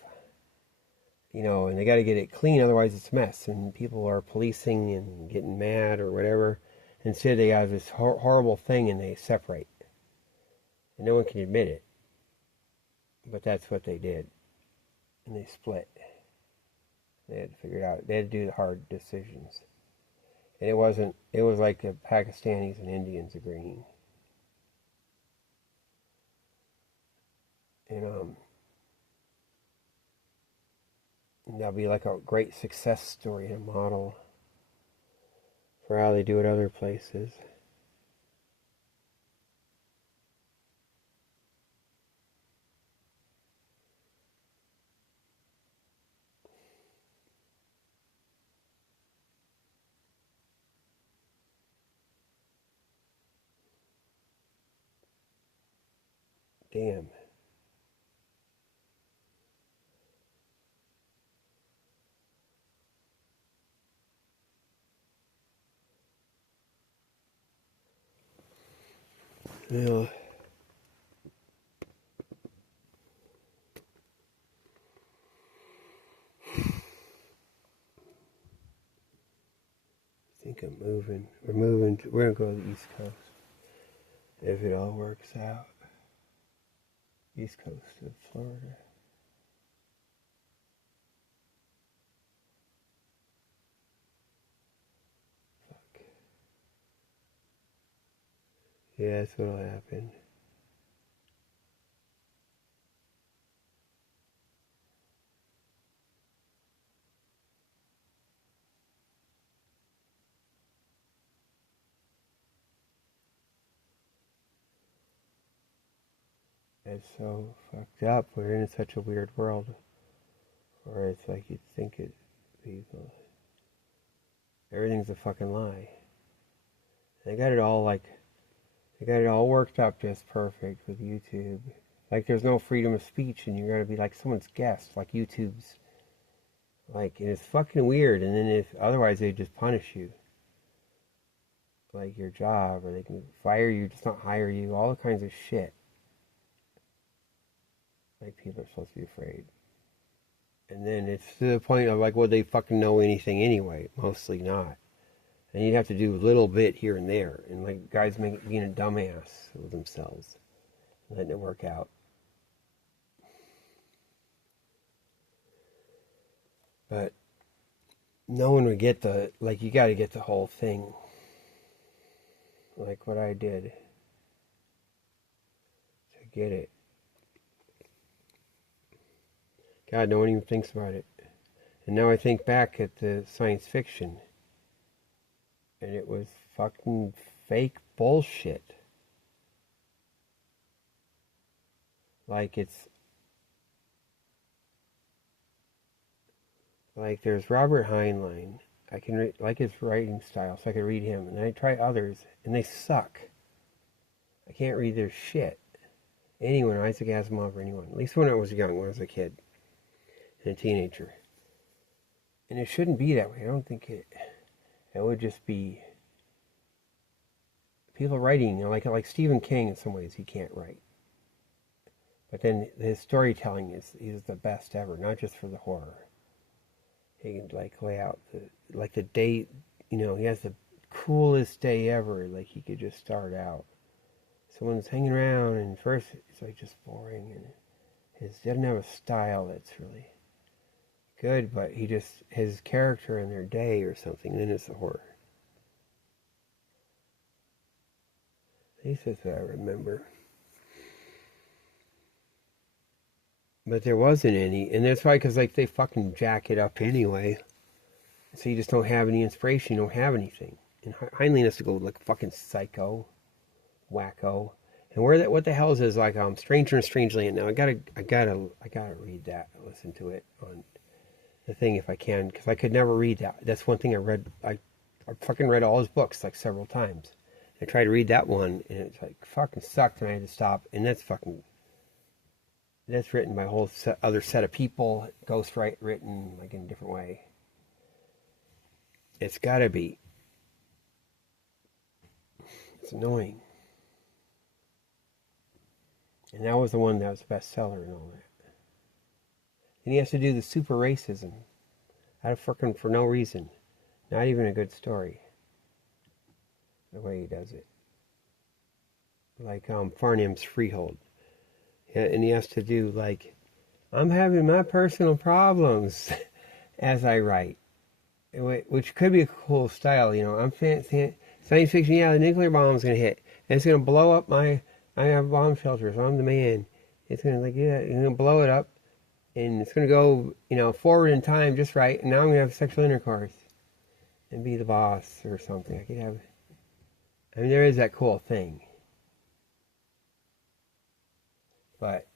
And they got to get it clean, otherwise it's a mess. And people are policing and getting mad or whatever. Instead, they have this horrible thing, and they separate. And no one can admit it. But that's what they did. And they split. They had to figure it out. They had to do the hard decisions. And it was like the Pakistanis and Indians agreeing. And that'll be like a great success story and a model for how they do it other places. Damn. Well, I think I'm moving. We're moving. We're going to go to the East Coast. If it all works out. East Coast of Florida. Fuck. Yeah, that's what'll happen. It's so fucked up. We're in such a weird world where it's like you'd think it, people, everything's a fucking lie. They got it all worked up just perfect with YouTube. Like there's no freedom of speech, and you're gonna be like someone's guest, like YouTube's. Like, and it's fucking weird. And then if otherwise they just punish you, like your job, or they can fire you, just not hire you, all kinds of shit. Like people are supposed to be afraid. And then it's to the point of like, well, they fucking know anything anyway? Mostly not. And you'd have to do a little bit here and there. And like guys being a dumbass with themselves. Letting it work out. But no one would get you gotta get the whole thing. Like what I did. To get it. God, no one even thinks about it. And now I think back at the science fiction. And it was fucking fake bullshit. Like there's Robert Heinlein. I can like his writing style, so I can read him. And I try others, and they suck. I can't read their shit. Anyone, Isaac Asimov or anyone. At least when I was young, when I was a kid. And a teenager. And it shouldn't be that way. I don't think it would just be people writing, like Stephen King in some ways he can't write. But then his storytelling is the best ever, not just for the horror. He can like lay out the day, he has the coolest day ever. Like he could just start out. Someone's hanging around and first it's like just boring, and he doesn't have a style that's really good, but his character in their day or something, then it's the horror. At least that's what I remember. But there wasn't any, and that's why, because like they fucking jack it up anyway. So you just don't have any inspiration, you don't have anything. And Heinlein has to go like fucking psycho, wacko. And what the hell is this, like Stranger in Strangeland? Now I gotta read that, listen to it on the thing if I can, because I could never read that. That's one thing I read. I fucking read all his books like several times. I tried to read that one, and it's like fucking sucked, and I had to stop. And that's written by a whole other set of people, written like in a different way. It's gotta be. It's annoying. And that was the one that was bestseller and all that. And he has to do the super racism out of frickin' for no reason. Not even a good story. The way he does it. Like Farnham's Freehold. Yeah, and he has to do like, I'm having my personal problems as I write. Which could be a cool style, you know. I'm science fiction, yeah, the nuclear bomb's gonna hit. And it's gonna blow up I have bomb shelters, I'm the man. It's gonna like, yeah, you're gonna blow it up. And it's gonna go, you know, forward in time just right. And now I'm gonna have sexual intercourse. And be the boss or something. I could have, I mean, there is that cool thing. But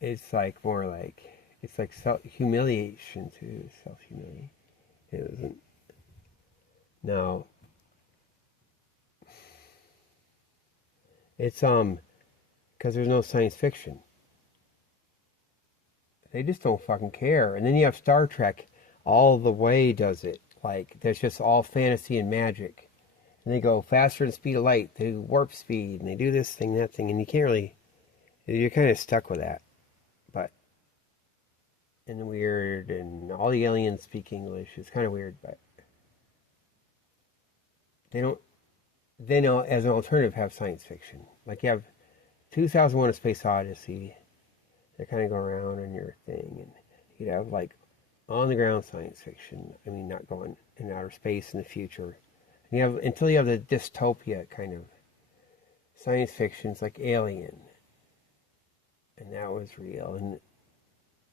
it's like more like, it's like humiliation too, self-humiliation. It wasn't. No. It's, because there's no science fiction. They just don't fucking care. And then you have Star Trek, all the way does it. Like, that's just all fantasy and magic. And they go faster than the speed of light. They do warp speed, and they do this thing, that thing, and you can't really, you're kind of stuck with that. But, and weird, and all the aliens speak English. It's kind of weird, but they don't, they know, as an alternative, have science fiction. Like, you have 2001: A Space Odyssey. They kind of go around on your thing, and you'd have, like, on-the-ground science fiction. I mean, not going in outer space in the future. And you have, until you have the dystopia kind of science fictions like Alien. And that was real. And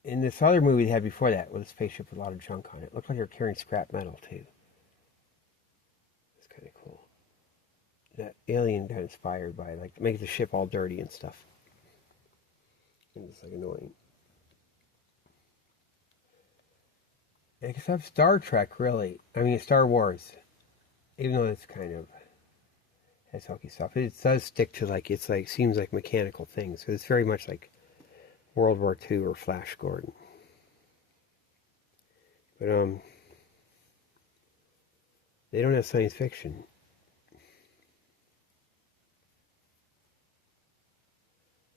in this other movie they had before that, with a spaceship with a lot of junk on it, looked like they were carrying scrap metal, too. It's kind of cool. That Alien got inspired by, like, making the ship all dirty and stuff. And it's, like, annoying. Except Star Trek, really. I mean, Star Wars. Even though it's kind of has hokey stuff, it does stick to, like, it's like, seems like mechanical things. So it's very much like World War II or Flash Gordon. But, they don't have science fiction.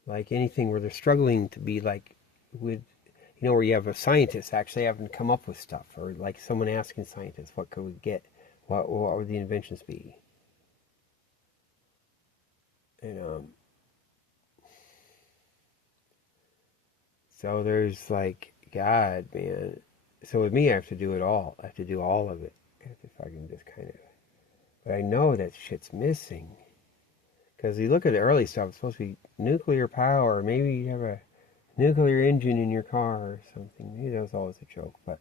Like anything where they're struggling to be like, with, you know, where you have a scientist actually having to come up with stuff, or like someone asking scientists, what could we get? What would the inventions be? And so there's like, God, man. So with me, I have to do it all. I have to do all of it. I have to fucking just kind of. But I know that shit's missing. Because you look at the early stuff, it's supposed to be nuclear power. Maybe you have a nuclear engine in your car or something. Maybe that was always a joke, but.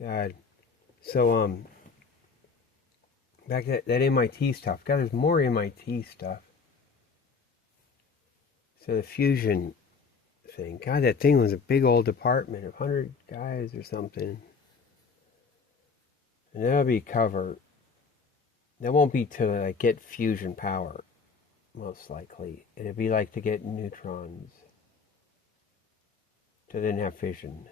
God. So, back to that MIT stuff. God, there's more MIT stuff. So the fusion thing. God, that thing was a big old department of 100 guys or something. And that'll be covered. That won't be to like get fusion power, most likely. It'd be like to get neutrons to then have fission.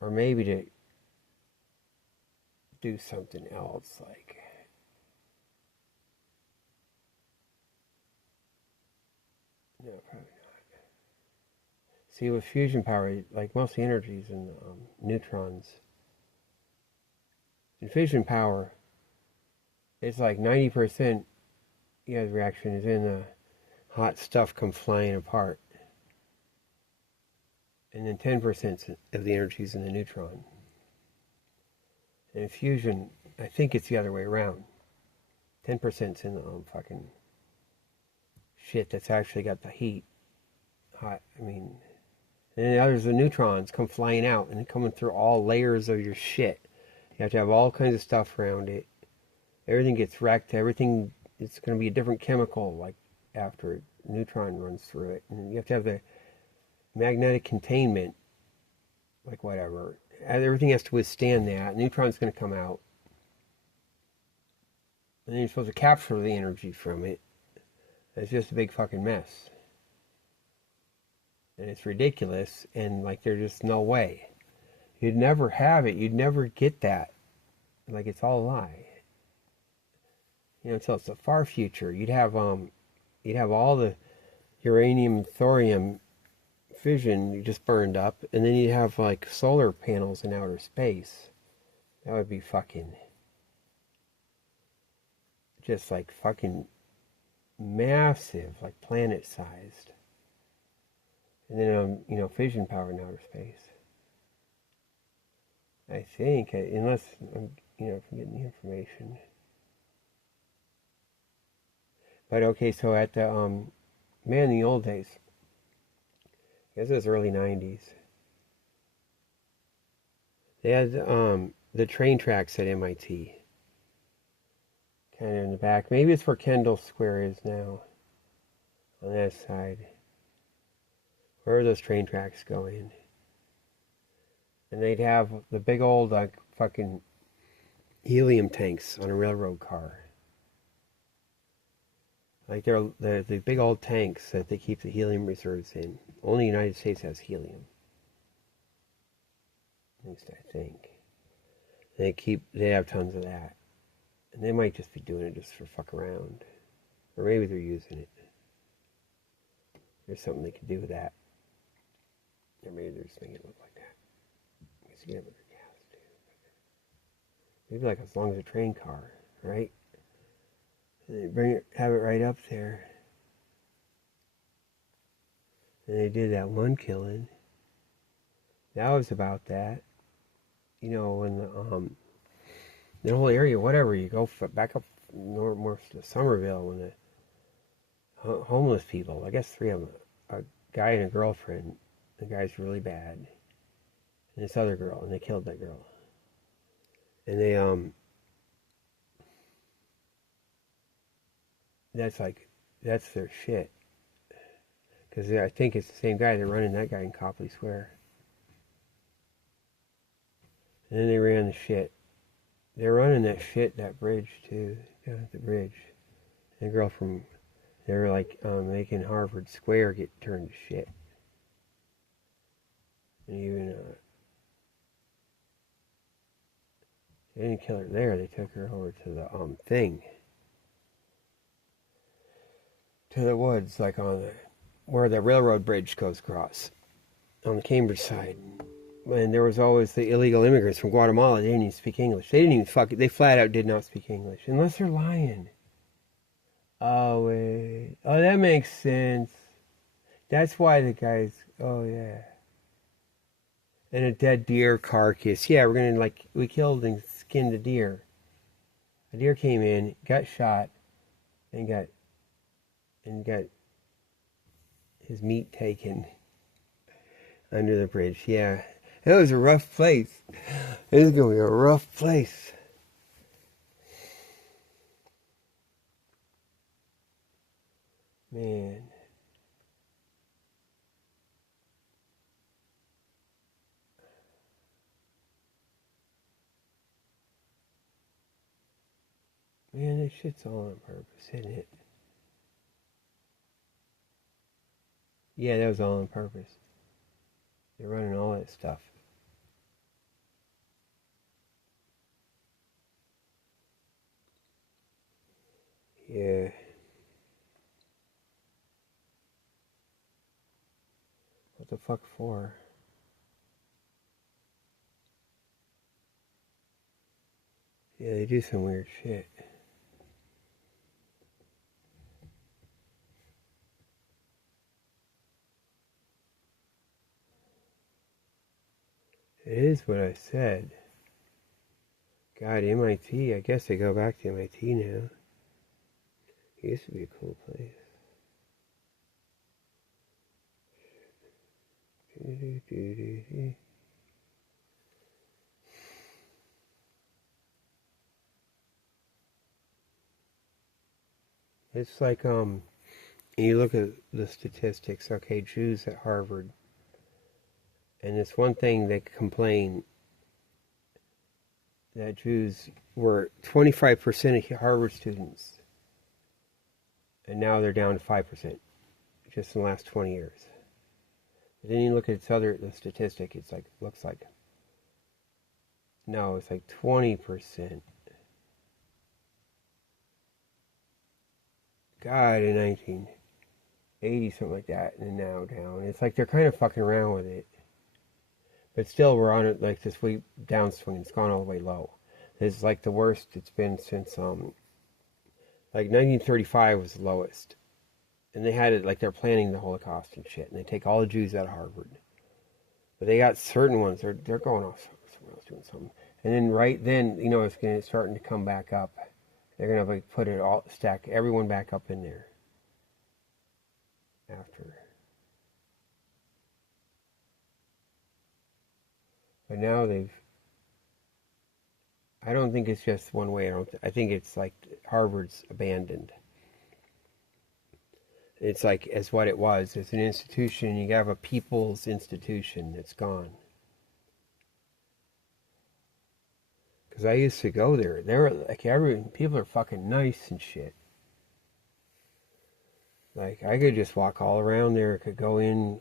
Or maybe to do something else, like. No, probably not. See, with fusion power, like most of the energies in neutrons, in fission power, it's like 90%, yeah, the reaction is in the hot stuff come flying apart. And then 10% of the energy is in the neutron. And in fusion, I think it's the other way around. 10% is in the fucking shit that's actually got the heat. Hot, I mean, and then others, the neutrons come flying out and coming through all layers of your shit. You have to have all kinds of stuff around it. Everything gets wrecked. Everything, it's going to be a different chemical, like, after a neutron runs through it. And you have to have the magnetic containment, like whatever. Everything has to withstand that. Neutron's going to come out. And then you're supposed to capture the energy from it. It's just a big fucking mess. and it's ridiculous, and like there's just no way. You'd never have it. You'd never get that. Like it's all a lie. Until it's the far future. You'd have all the uranium, thorium fission just burned up, and then you'd have like solar panels in outer space. That would be fucking, just like fucking massive, like planet sized. And then fission power in outer space. I think, unless I'm getting the information. But okay, so at the in the old days, I guess it was early '90s. They had the train tracks at MIT, kind of in the back. Maybe it's where Kendall Square is now, on that side. Where are those train tracks going? And they'd have the big old like fucking helium tanks on a railroad car. Like they're the big old tanks that they keep the helium reserves in. Only the United States has helium. At least I think. They have tons of that. And they might just be doing it just for fuck around. Or maybe they're using it. There's something they could do with that. Or maybe they're just making it look like that. I guess you can have other gas too. Maybe like as long as a train car, right? And they have it right up there. And they did that one killing. That was about that. When the whole area, whatever, you go back up more to Somerville, when the homeless people, I guess 3 of them, a guy and a girlfriend. The guy's really bad. And this other girl, and they killed that girl. And they, that's their shit. Because I think it's the same guy. They're running that guy in Copley Square. And then they ran the shit. They're running that bridge too. Down at the bridge. And the girl they were like making Harvard Square get turned to shit. And even, they didn't kill her there. They took her over to the to the woods, like where the railroad bridge goes across, on the Cambridge side. And there was always the illegal immigrants from Guatemala. They didn't even speak English. They flat out did not speak English. Unless they're lying. Oh, wait. Oh, that makes sense. That's why the guys, oh yeah. And a dead deer carcass. Yeah, we killed and skinned a deer. A deer came in, got shot, and got his meat taken under the bridge. Yeah, it was a rough place. It was going to be a rough place. Man. Man, this shit's all on purpose, isn't it? Yeah, that was all on purpose. They're running all that stuff. Yeah. What the fuck for? Yeah, they do some weird shit. It is what I said. God, MIT, I guess they go back to MIT now. It used to be a cool place. It's like, you look at the statistics, okay, Jews at Harvard, and it's one thing they complain that Jews were 25% of Harvard students, and now they're down to 5%, just in the last 20 years. But then you look at the statistic, it's like, looks like, no, it's like 20%. God, in 1980, something like that, and now down. It's like they're kind of fucking around with it. But still, we're on it like this way downswing. It's gone all the way low. It's like the worst it's been since, like 1935 was the lowest. And they had it like they're planning the Holocaust and shit. And they take all the Jews out of Harvard. But they got certain ones, they're going off somewhere else doing something. And then right then, it's starting to come back up. They're going to like put it all, stack everyone back up in there after. But now I don't think it's just one way. I think it's like Harvard's abandoned. It's like as what it was. It's an institution. You have a people's institution that's gone. Because I used to go there. They were like people are fucking nice and shit. Like I could just walk all around there. I could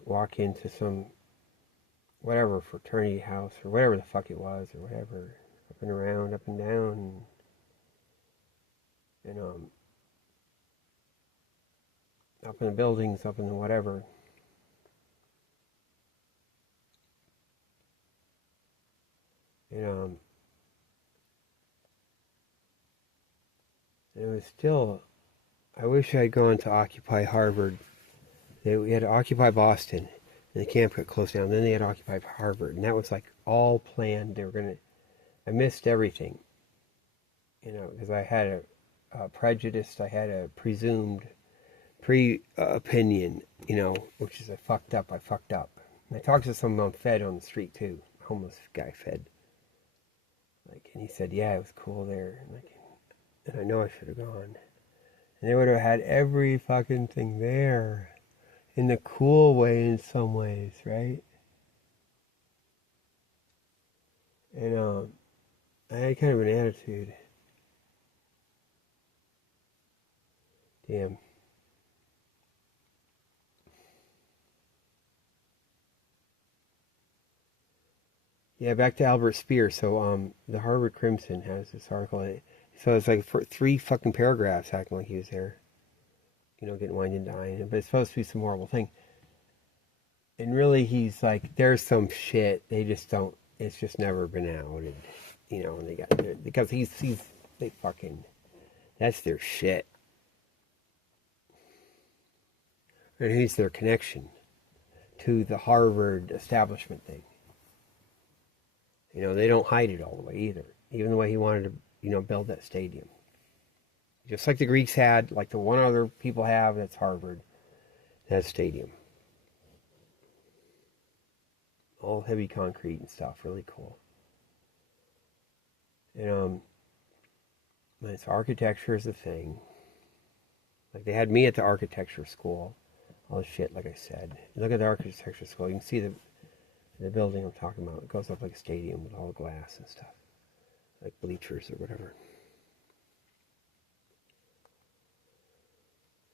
walk into some whatever fraternity house or whatever the fuck it was or whatever, up and around, up and down, and up in the buildings, up in the whatever. And it was still, I wish I'd gone to occupy Harvard. We had to occupy Boston, and the camp got closed down. Then they had to occupy Harvard, and that was like all planned. I missed everything, because I had a prejudice, I had a presumed opinion, which is I fucked up. And I talked to someone on Fed on the street too, a homeless guy Fed. And he said, yeah, it was cool there. And I know I should have gone. And they would have had every fucking thing there. In the cool way in some ways, right? And I had kind of an attitude. Damn. Yeah, back to Albert Speer. So, the Harvard Crimson has this article. So it's like for 3 fucking paragraphs acting like he was there. Getting wined and dying. But it's supposed to be some horrible thing. And really, he's like, there's some shit. They just don't, it's just never been out. And they got, because they fucking, that's their shit. And he's their connection to the Harvard establishment thing. They don't hide it all the way either. Even the way he wanted to, build that stadium. Just like the Greeks had, like the one other people have, that's Harvard, that stadium. All heavy concrete and stuff, really cool. And its architecture is a thing. Like they had me at the architecture school, all the shit, like I said. Look at the architecture school, you can see the building I'm talking about. It goes up like a stadium with all the glass and stuff, like bleachers or whatever.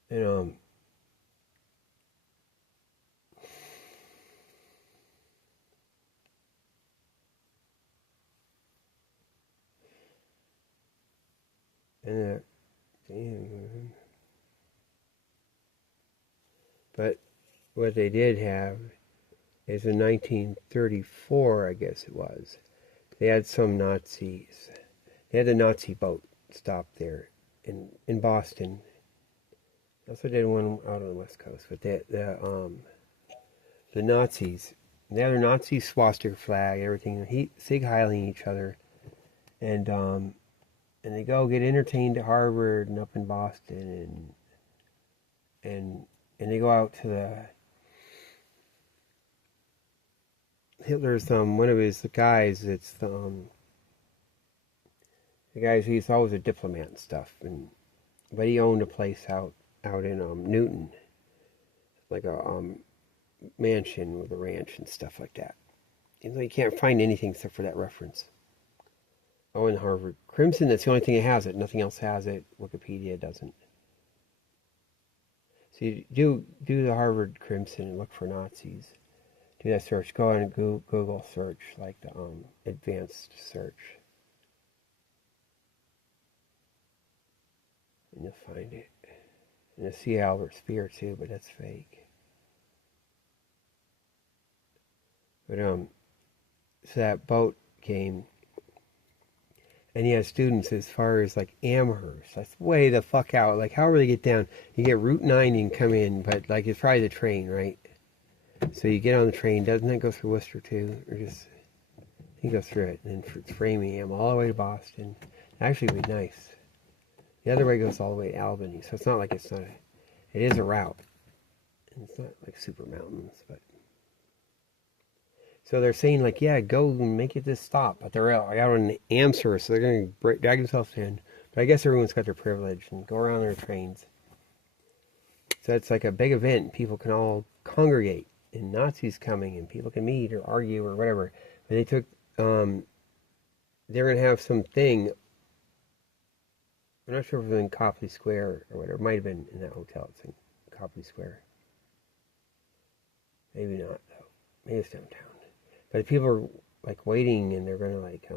And but what they did have is in 1934, I guess it was, they had some Nazis. They had a Nazi boat stopped there in Boston. They also did one out on the West Coast, but the Nazis, they had their Nazi swastika flag, everything, Sieg Heiling each other, and they go get entertained at Harvard and up in Boston, and they go out to the Hitler's one of his guys. It's the guys. He's always a diplomat and stuff, but he owned a place out in Newton, like a mansion with a ranch and stuff like that. You can't find anything except for that reference. Oh, in Harvard Crimson, that's the only thing that has it. Nothing else has it. Wikipedia doesn't. So you do the Harvard Crimson and look for Nazis. Do that search. Go on and Google search, like the advanced search. And you'll find it. And you'll see Albert Speer too, but that's fake. But so that boat came, and he has students as far as like Amherst. That's way the fuck out. Like, however they get down, you get Route 9 and come in, but like it's probably the train, right? So you get on the train. Doesn't it go through Worcester too, or just you go through it, and then it's Framingham all the way to Boston? Actually, would be nice. The other way goes all the way to Albany, so it's not like it's not a. It is a route, and it's not like super mountains, but. So they're saying, like, yeah, go and make it this stop. But they're out on Amherst, so they're going to drag themselves in. But I guess everyone's got their privilege and go around their trains. So it's like a big event. People can all congregate, and Nazis coming, and people can meet or argue or whatever. But they took, they're going to have some thing. I'm not sure if it was in Copley Square or whatever. It might have been in that hotel. It's in Copley Square. Maybe not, though. Maybe it's downtown. But people are like waiting, and they're going to like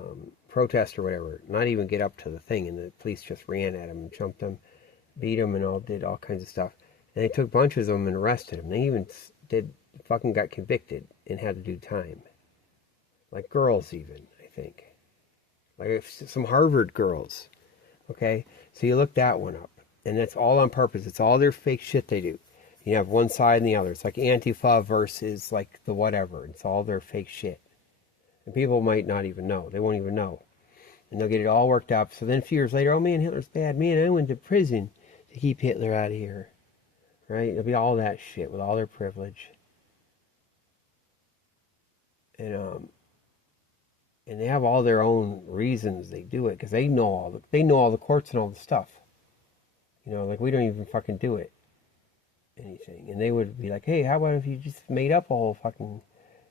protest or whatever, not even get up to the thing, and the police just ran at them and jumped them, beat them, and did all kinds of stuff. And they took bunches of them and arrested them. They even fucking got convicted and had to do time. Like girls even, I think. Like some Harvard girls. Okay? So you look that one up. And that's all on purpose. It's all their fake shit they do. You have one side and the other. It's like Antifa versus like the whatever. It's all their fake shit. And people might not even know. They won't even know. And they'll get it all worked up. So then a few years later, oh man, Hitler's bad. Man, I went to prison to keep Hitler out of here. Right? It'll be all that shit with all their privilege. And they have all their own reasons they do it, because they know all the courts and all the stuff. You know, like we don't even fucking do it. Anything. And they would be like, hey, how about if you just made up a whole fucking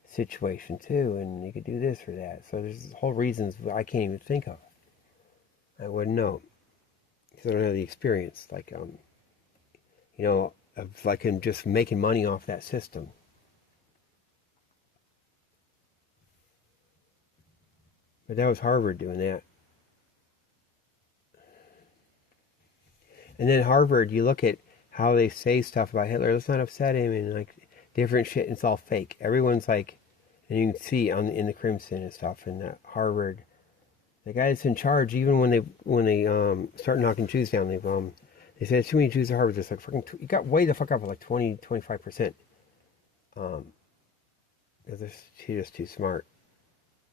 situation too, and you could do this or that. So there's whole reasons I can't even think of. I wouldn't know, because I don't have the experience, like you know, of like him just making money off that system. But that was Harvard doing that. And then Harvard, you look at how they say stuff about Hitler. Let's not upset him, and like different shit. And it's all fake. Everyone's like, and you can see in the Crimson and stuff in that Harvard, the guy that's in charge. Even when they start knocking Jews down, they said too many Jews at Harvard. Just like fucking, you got way the fuck up with like 25%. Because they're just too smart.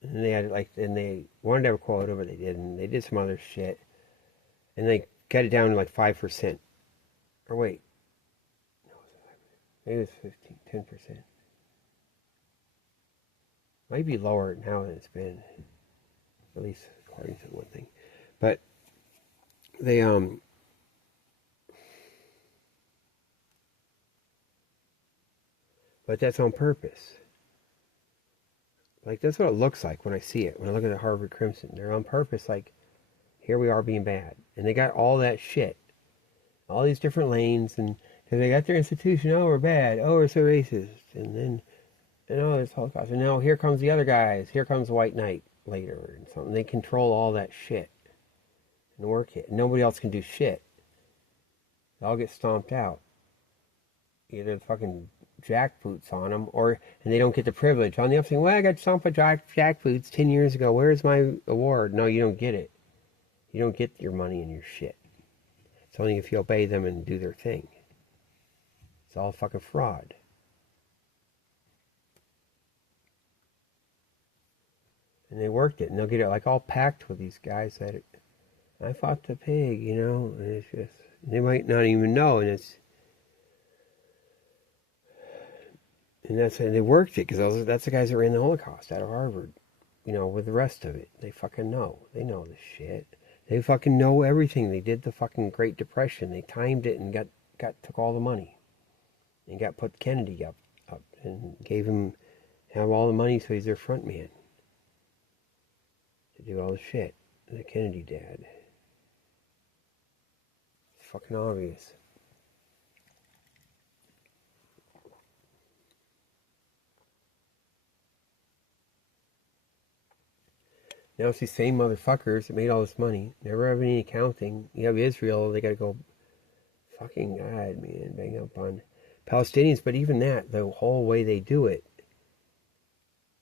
And they had and they wanted to have a quota, but they didn't. They did some other shit, and they got it down to like 5%. Or wait, no, maybe it was 10%. Might be lower now than it's been, at least according to one thing. But they but that's on purpose. Like that's what it looks like when I see it. When I look at the Harvard Crimson, they're on purpose. Like here we are being bad, and they got all that shit. All these different lanes, and because they got their institution, oh, we're bad, oh, we're so racist, and then, and oh, there's Holocaust, and now here comes the other guys, here comes White Knight later, and something. They control all that shit, and work it. Nobody else can do shit. They all get stomped out. Either the fucking jackboots on them, and they don't get the privilege. On the upside, well, I got stomped by jackboots 10 years ago, where's my award? No, you don't get it. You don't get your money and your shit. It's only if you obey them and do their thing. It's all fucking fraud. And they worked it, and they'll get it like all packed with these guys that I fought the pig, you know, and it's just, they might not even know, and they worked it, because that's the guys that ran the Holocaust out of Harvard, you know, with the rest of it. They fucking know. They know the shit. They fucking know everything. They did the fucking Great Depression. They timed it and took all the money. And put Kennedy up and gave him have all the money, so he's their front man. To do all the shit. The Kennedy dad. It's fucking obvious. Now it's these same motherfuckers that made all this money, never have any accounting. You have Israel, they gotta go, fucking God, man, bang up on Palestinians. But even that, the whole way they do it,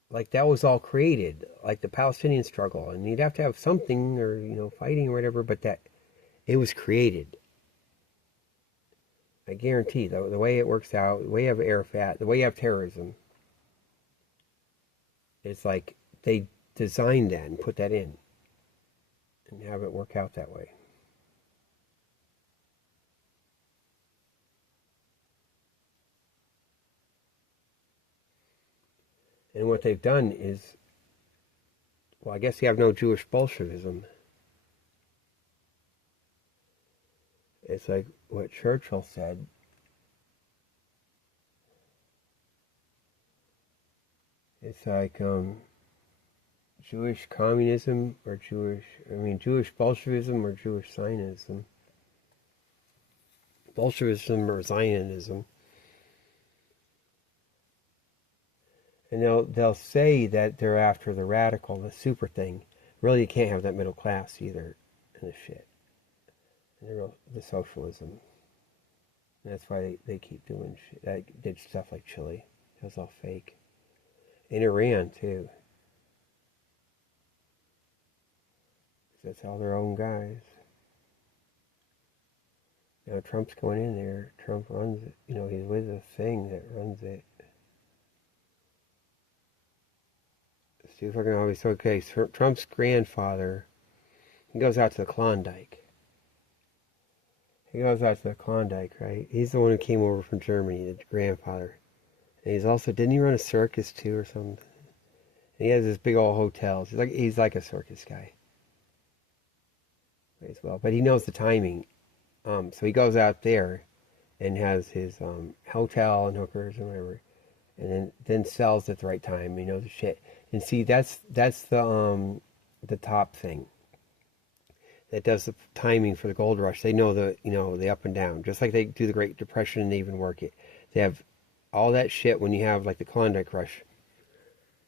like that was all created, like the Palestinian struggle. And you'd have to have something, or, fighting or whatever, but that, it was created. I guarantee, the way it works out, the way you have Arafat, the way you have terrorism, it's like they designed that and put that in and have it work out that way. And what they've done is, well, I guess you have no Jewish Bolshevism. It's like what Churchill said. It's like Jewish communism or Jewish Bolshevism or Jewish Zionism. Bolshevism or Zionism. And they'll say that they're after the radical, the super thing. Really, you can't have that middle class either in the shit. And the socialism. And that's why they keep doing shit. They did stuff like Chile. That was all fake. In Iran, too. That's all their own guys. Now Trump's going in there. Trump runs it. He's with the thing that runs it. Stu fucking always okay. Trump's grandfather, he goes out to the Klondike. Right? He's the one who came over from Germany, the grandfather. And he's also, didn't he run a circus too or something? And he has this big old hotels. He's like a circus guy. As well. But he knows the timing. So he goes out there and has his hotel and hookers and whatever. And then sells at the right time. He knows the shit. And see, that's the top thing that does the timing for the gold rush. They know the up and down, just like they do the Great Depression, and they even work it. They have all that shit. When you have like the Klondike rush,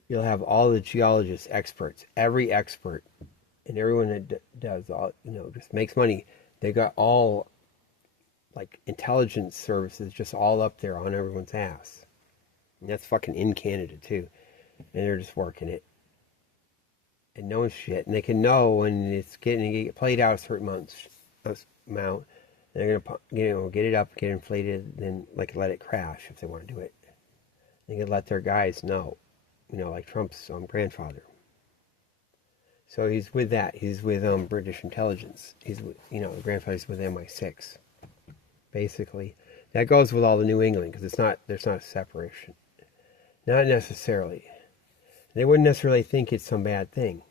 you'll have all the geologists, experts, every expert, and everyone that does all, just makes money. They got all like intelligence services just all up there on everyone's ass. And that's fucking in Canada too. And they're just working it. And knowing shit. And they can know when it's getting to get played out a certain amount. They're going to get it up, get inflated, then like let it crash if they want to do it. They can let their guys know. Like Trump's grandfather. So he's with that. He's with British intelligence. He's with, the grandfather's with MI6. Basically. That goes with all the New England, because there's not a separation. Not necessarily. They wouldn't necessarily think it's some bad thing.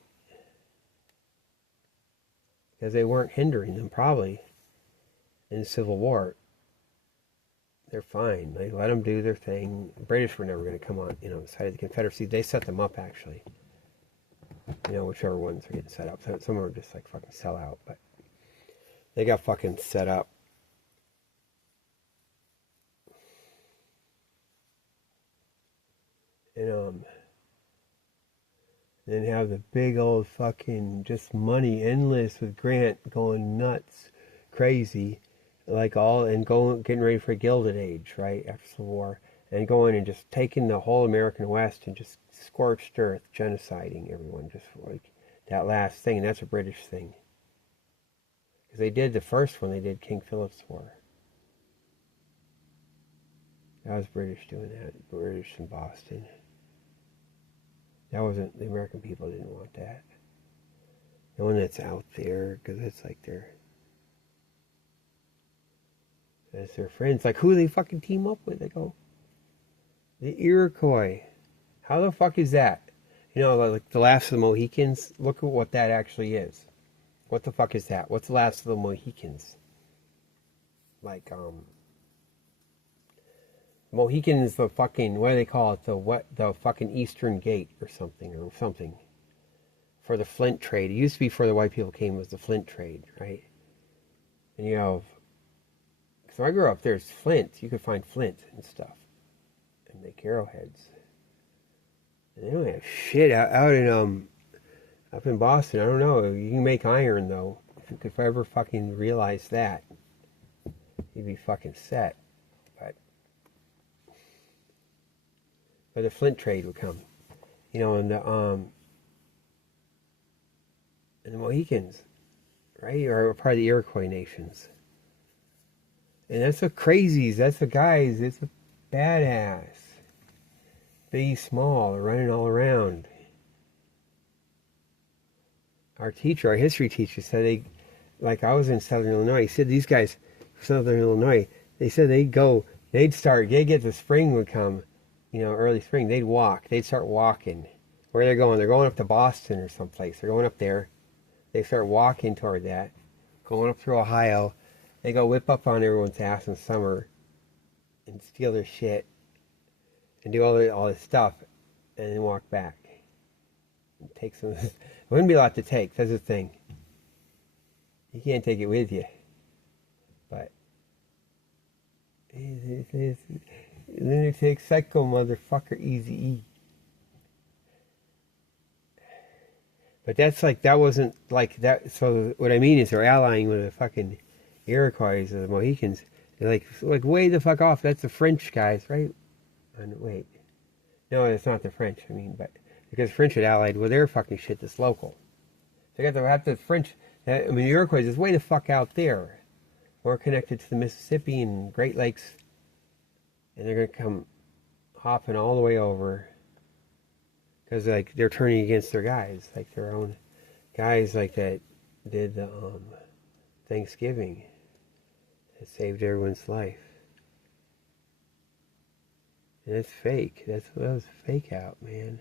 Because they weren't hindering them, probably, in the Civil War. They're fine. They let them do their thing. The British were never going to come on, the side of the Confederacy. They set them up, actually. Whichever ones are getting set up. Some are just like fucking sell out, but they got fucking set up. And then have the big old fucking just money endless with Grant going nuts, crazy, like getting ready for a Gilded Age, right, after the war, and going and just taking the whole American West and just scorched earth, genociding everyone, just like that last thing. And that's a British thing, because they did the first one. They did King Philip's War. That was British doing that. British in Boston. That wasn't, the American people didn't want that. The one that's out there, because it's like that's their friends. Like, who do they fucking team up with? They go, the Iroquois. How the fuck is that? Like the Last of the Mohicans. Look at what that actually is. What the fuck is that? What's the Last of the Mohicans? Like, Mohicans, the fucking, what do they call it? The fucking Eastern Gate or something. For the Flint trade. It used to be before the white people came, it was the Flint trade, right? And because when I grew up, there's flint. You could find flint and stuff. And make arrowheads. And they don't have shit out Up in Boston, I don't know. You can make iron, though. If you could ever fucking realize that, you'd be fucking set. But the flint trade would come. You know, and the Mohicans, right, are part of the Iroquois nations. And that's the crazies, that's the guys, it's a badass. Big, small, they're running all around. Our teacher, our history teacher, said they, like I was in Southern Illinois, he said these guys, Southern Illinois, they said they'd get the spring would come, you know, early spring, they'd start walking. Where they're going up to Boston or someplace, they're going up there. They start walking toward that, going up through Ohio. They go whip up on everyone's ass in summer and steal their shit and do all this stuff and then walk back. And take some. It wouldn't be a lot to take. That's the thing. You can't take it with you. But lunatic psycho motherfucker Easy-E. But that wasn't like that. So what I mean is they're allying with the fucking Iroquois or the Mohicans. They're like way the fuck off. That's the French guys, right? And wait, no, it's not the French. I mean, but because the French had allied with their fucking shit that's local. They got to have the French. I mean, the Iroquois is way the fuck out there, more connected to the Mississippi and Great Lakes, and they're gonna come hopping all the way over. Because like they're turning against their guys, like their own guys, like that did the Thanksgiving that saved everyone's life. And it's fake. That was fake out, man.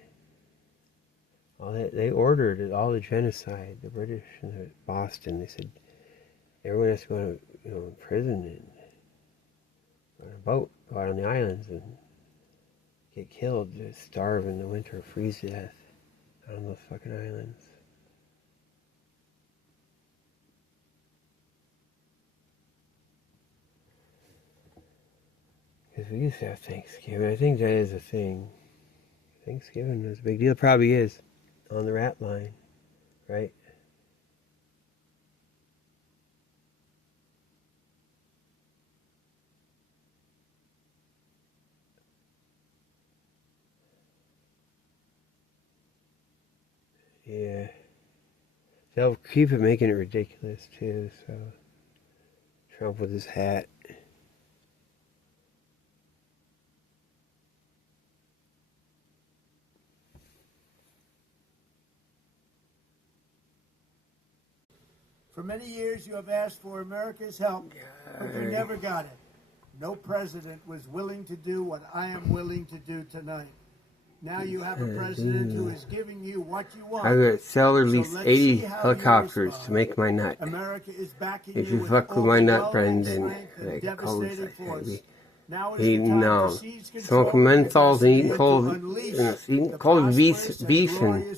All that they ordered all the genocide. The British in Boston, they said everyone has to go to prison and on a boat, go out on the islands and get killed, just starve in the winter, freeze to death on those fucking islands. Because we used to have Thanksgiving. I think that is a thing. Thanksgiving is a big deal. It probably is on the rat line, right? Yeah. They'll keep it making it ridiculous too, so Trump with his hat. For many years you have asked for America's help, but you never got it. No president was willing to do what I am willing to do tonight. Now you have a president who is giving you what you want. I'm going to sell or lease 80 helicopters to make my nut. America is backing if you fuck with my nut, Brendan, like codes like that. No. Smoking menthols and eating cold beef and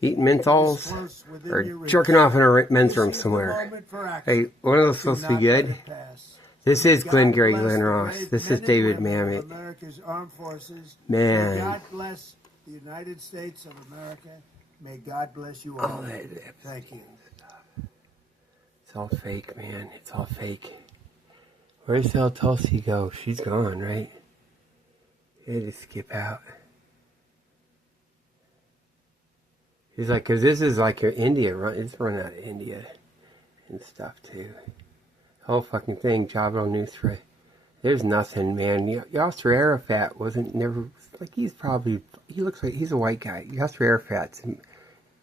eating menthols or jerking off in a men's room somewhere. Hey, one of those supposed to be good? This is Glengarry Glen Ross. This is David Mamet. America's armed forces. Man. May God bless the United States of America. May God bless you all. Thank you. It's all fake, man. It's all fake. Where's the hell Tulsi go? She's gone, right? He had to skip out. He's like, because this is like India, it's run out of India and stuff too. The whole fucking thing, Jabal Nusra. There's nothing, man. Yasser Arafat wasn't never, like he looks like he's a white guy. Yasser Arafat's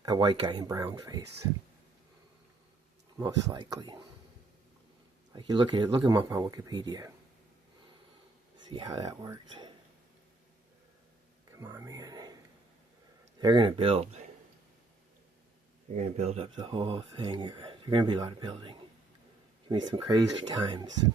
a white guy in brown face. Most likely. Like you look him up on Wikipedia. See how that worked. Come on, man. They're gonna build. They're gonna build up the whole thing. There's gonna be a lot of building. Gonna be some crazy times.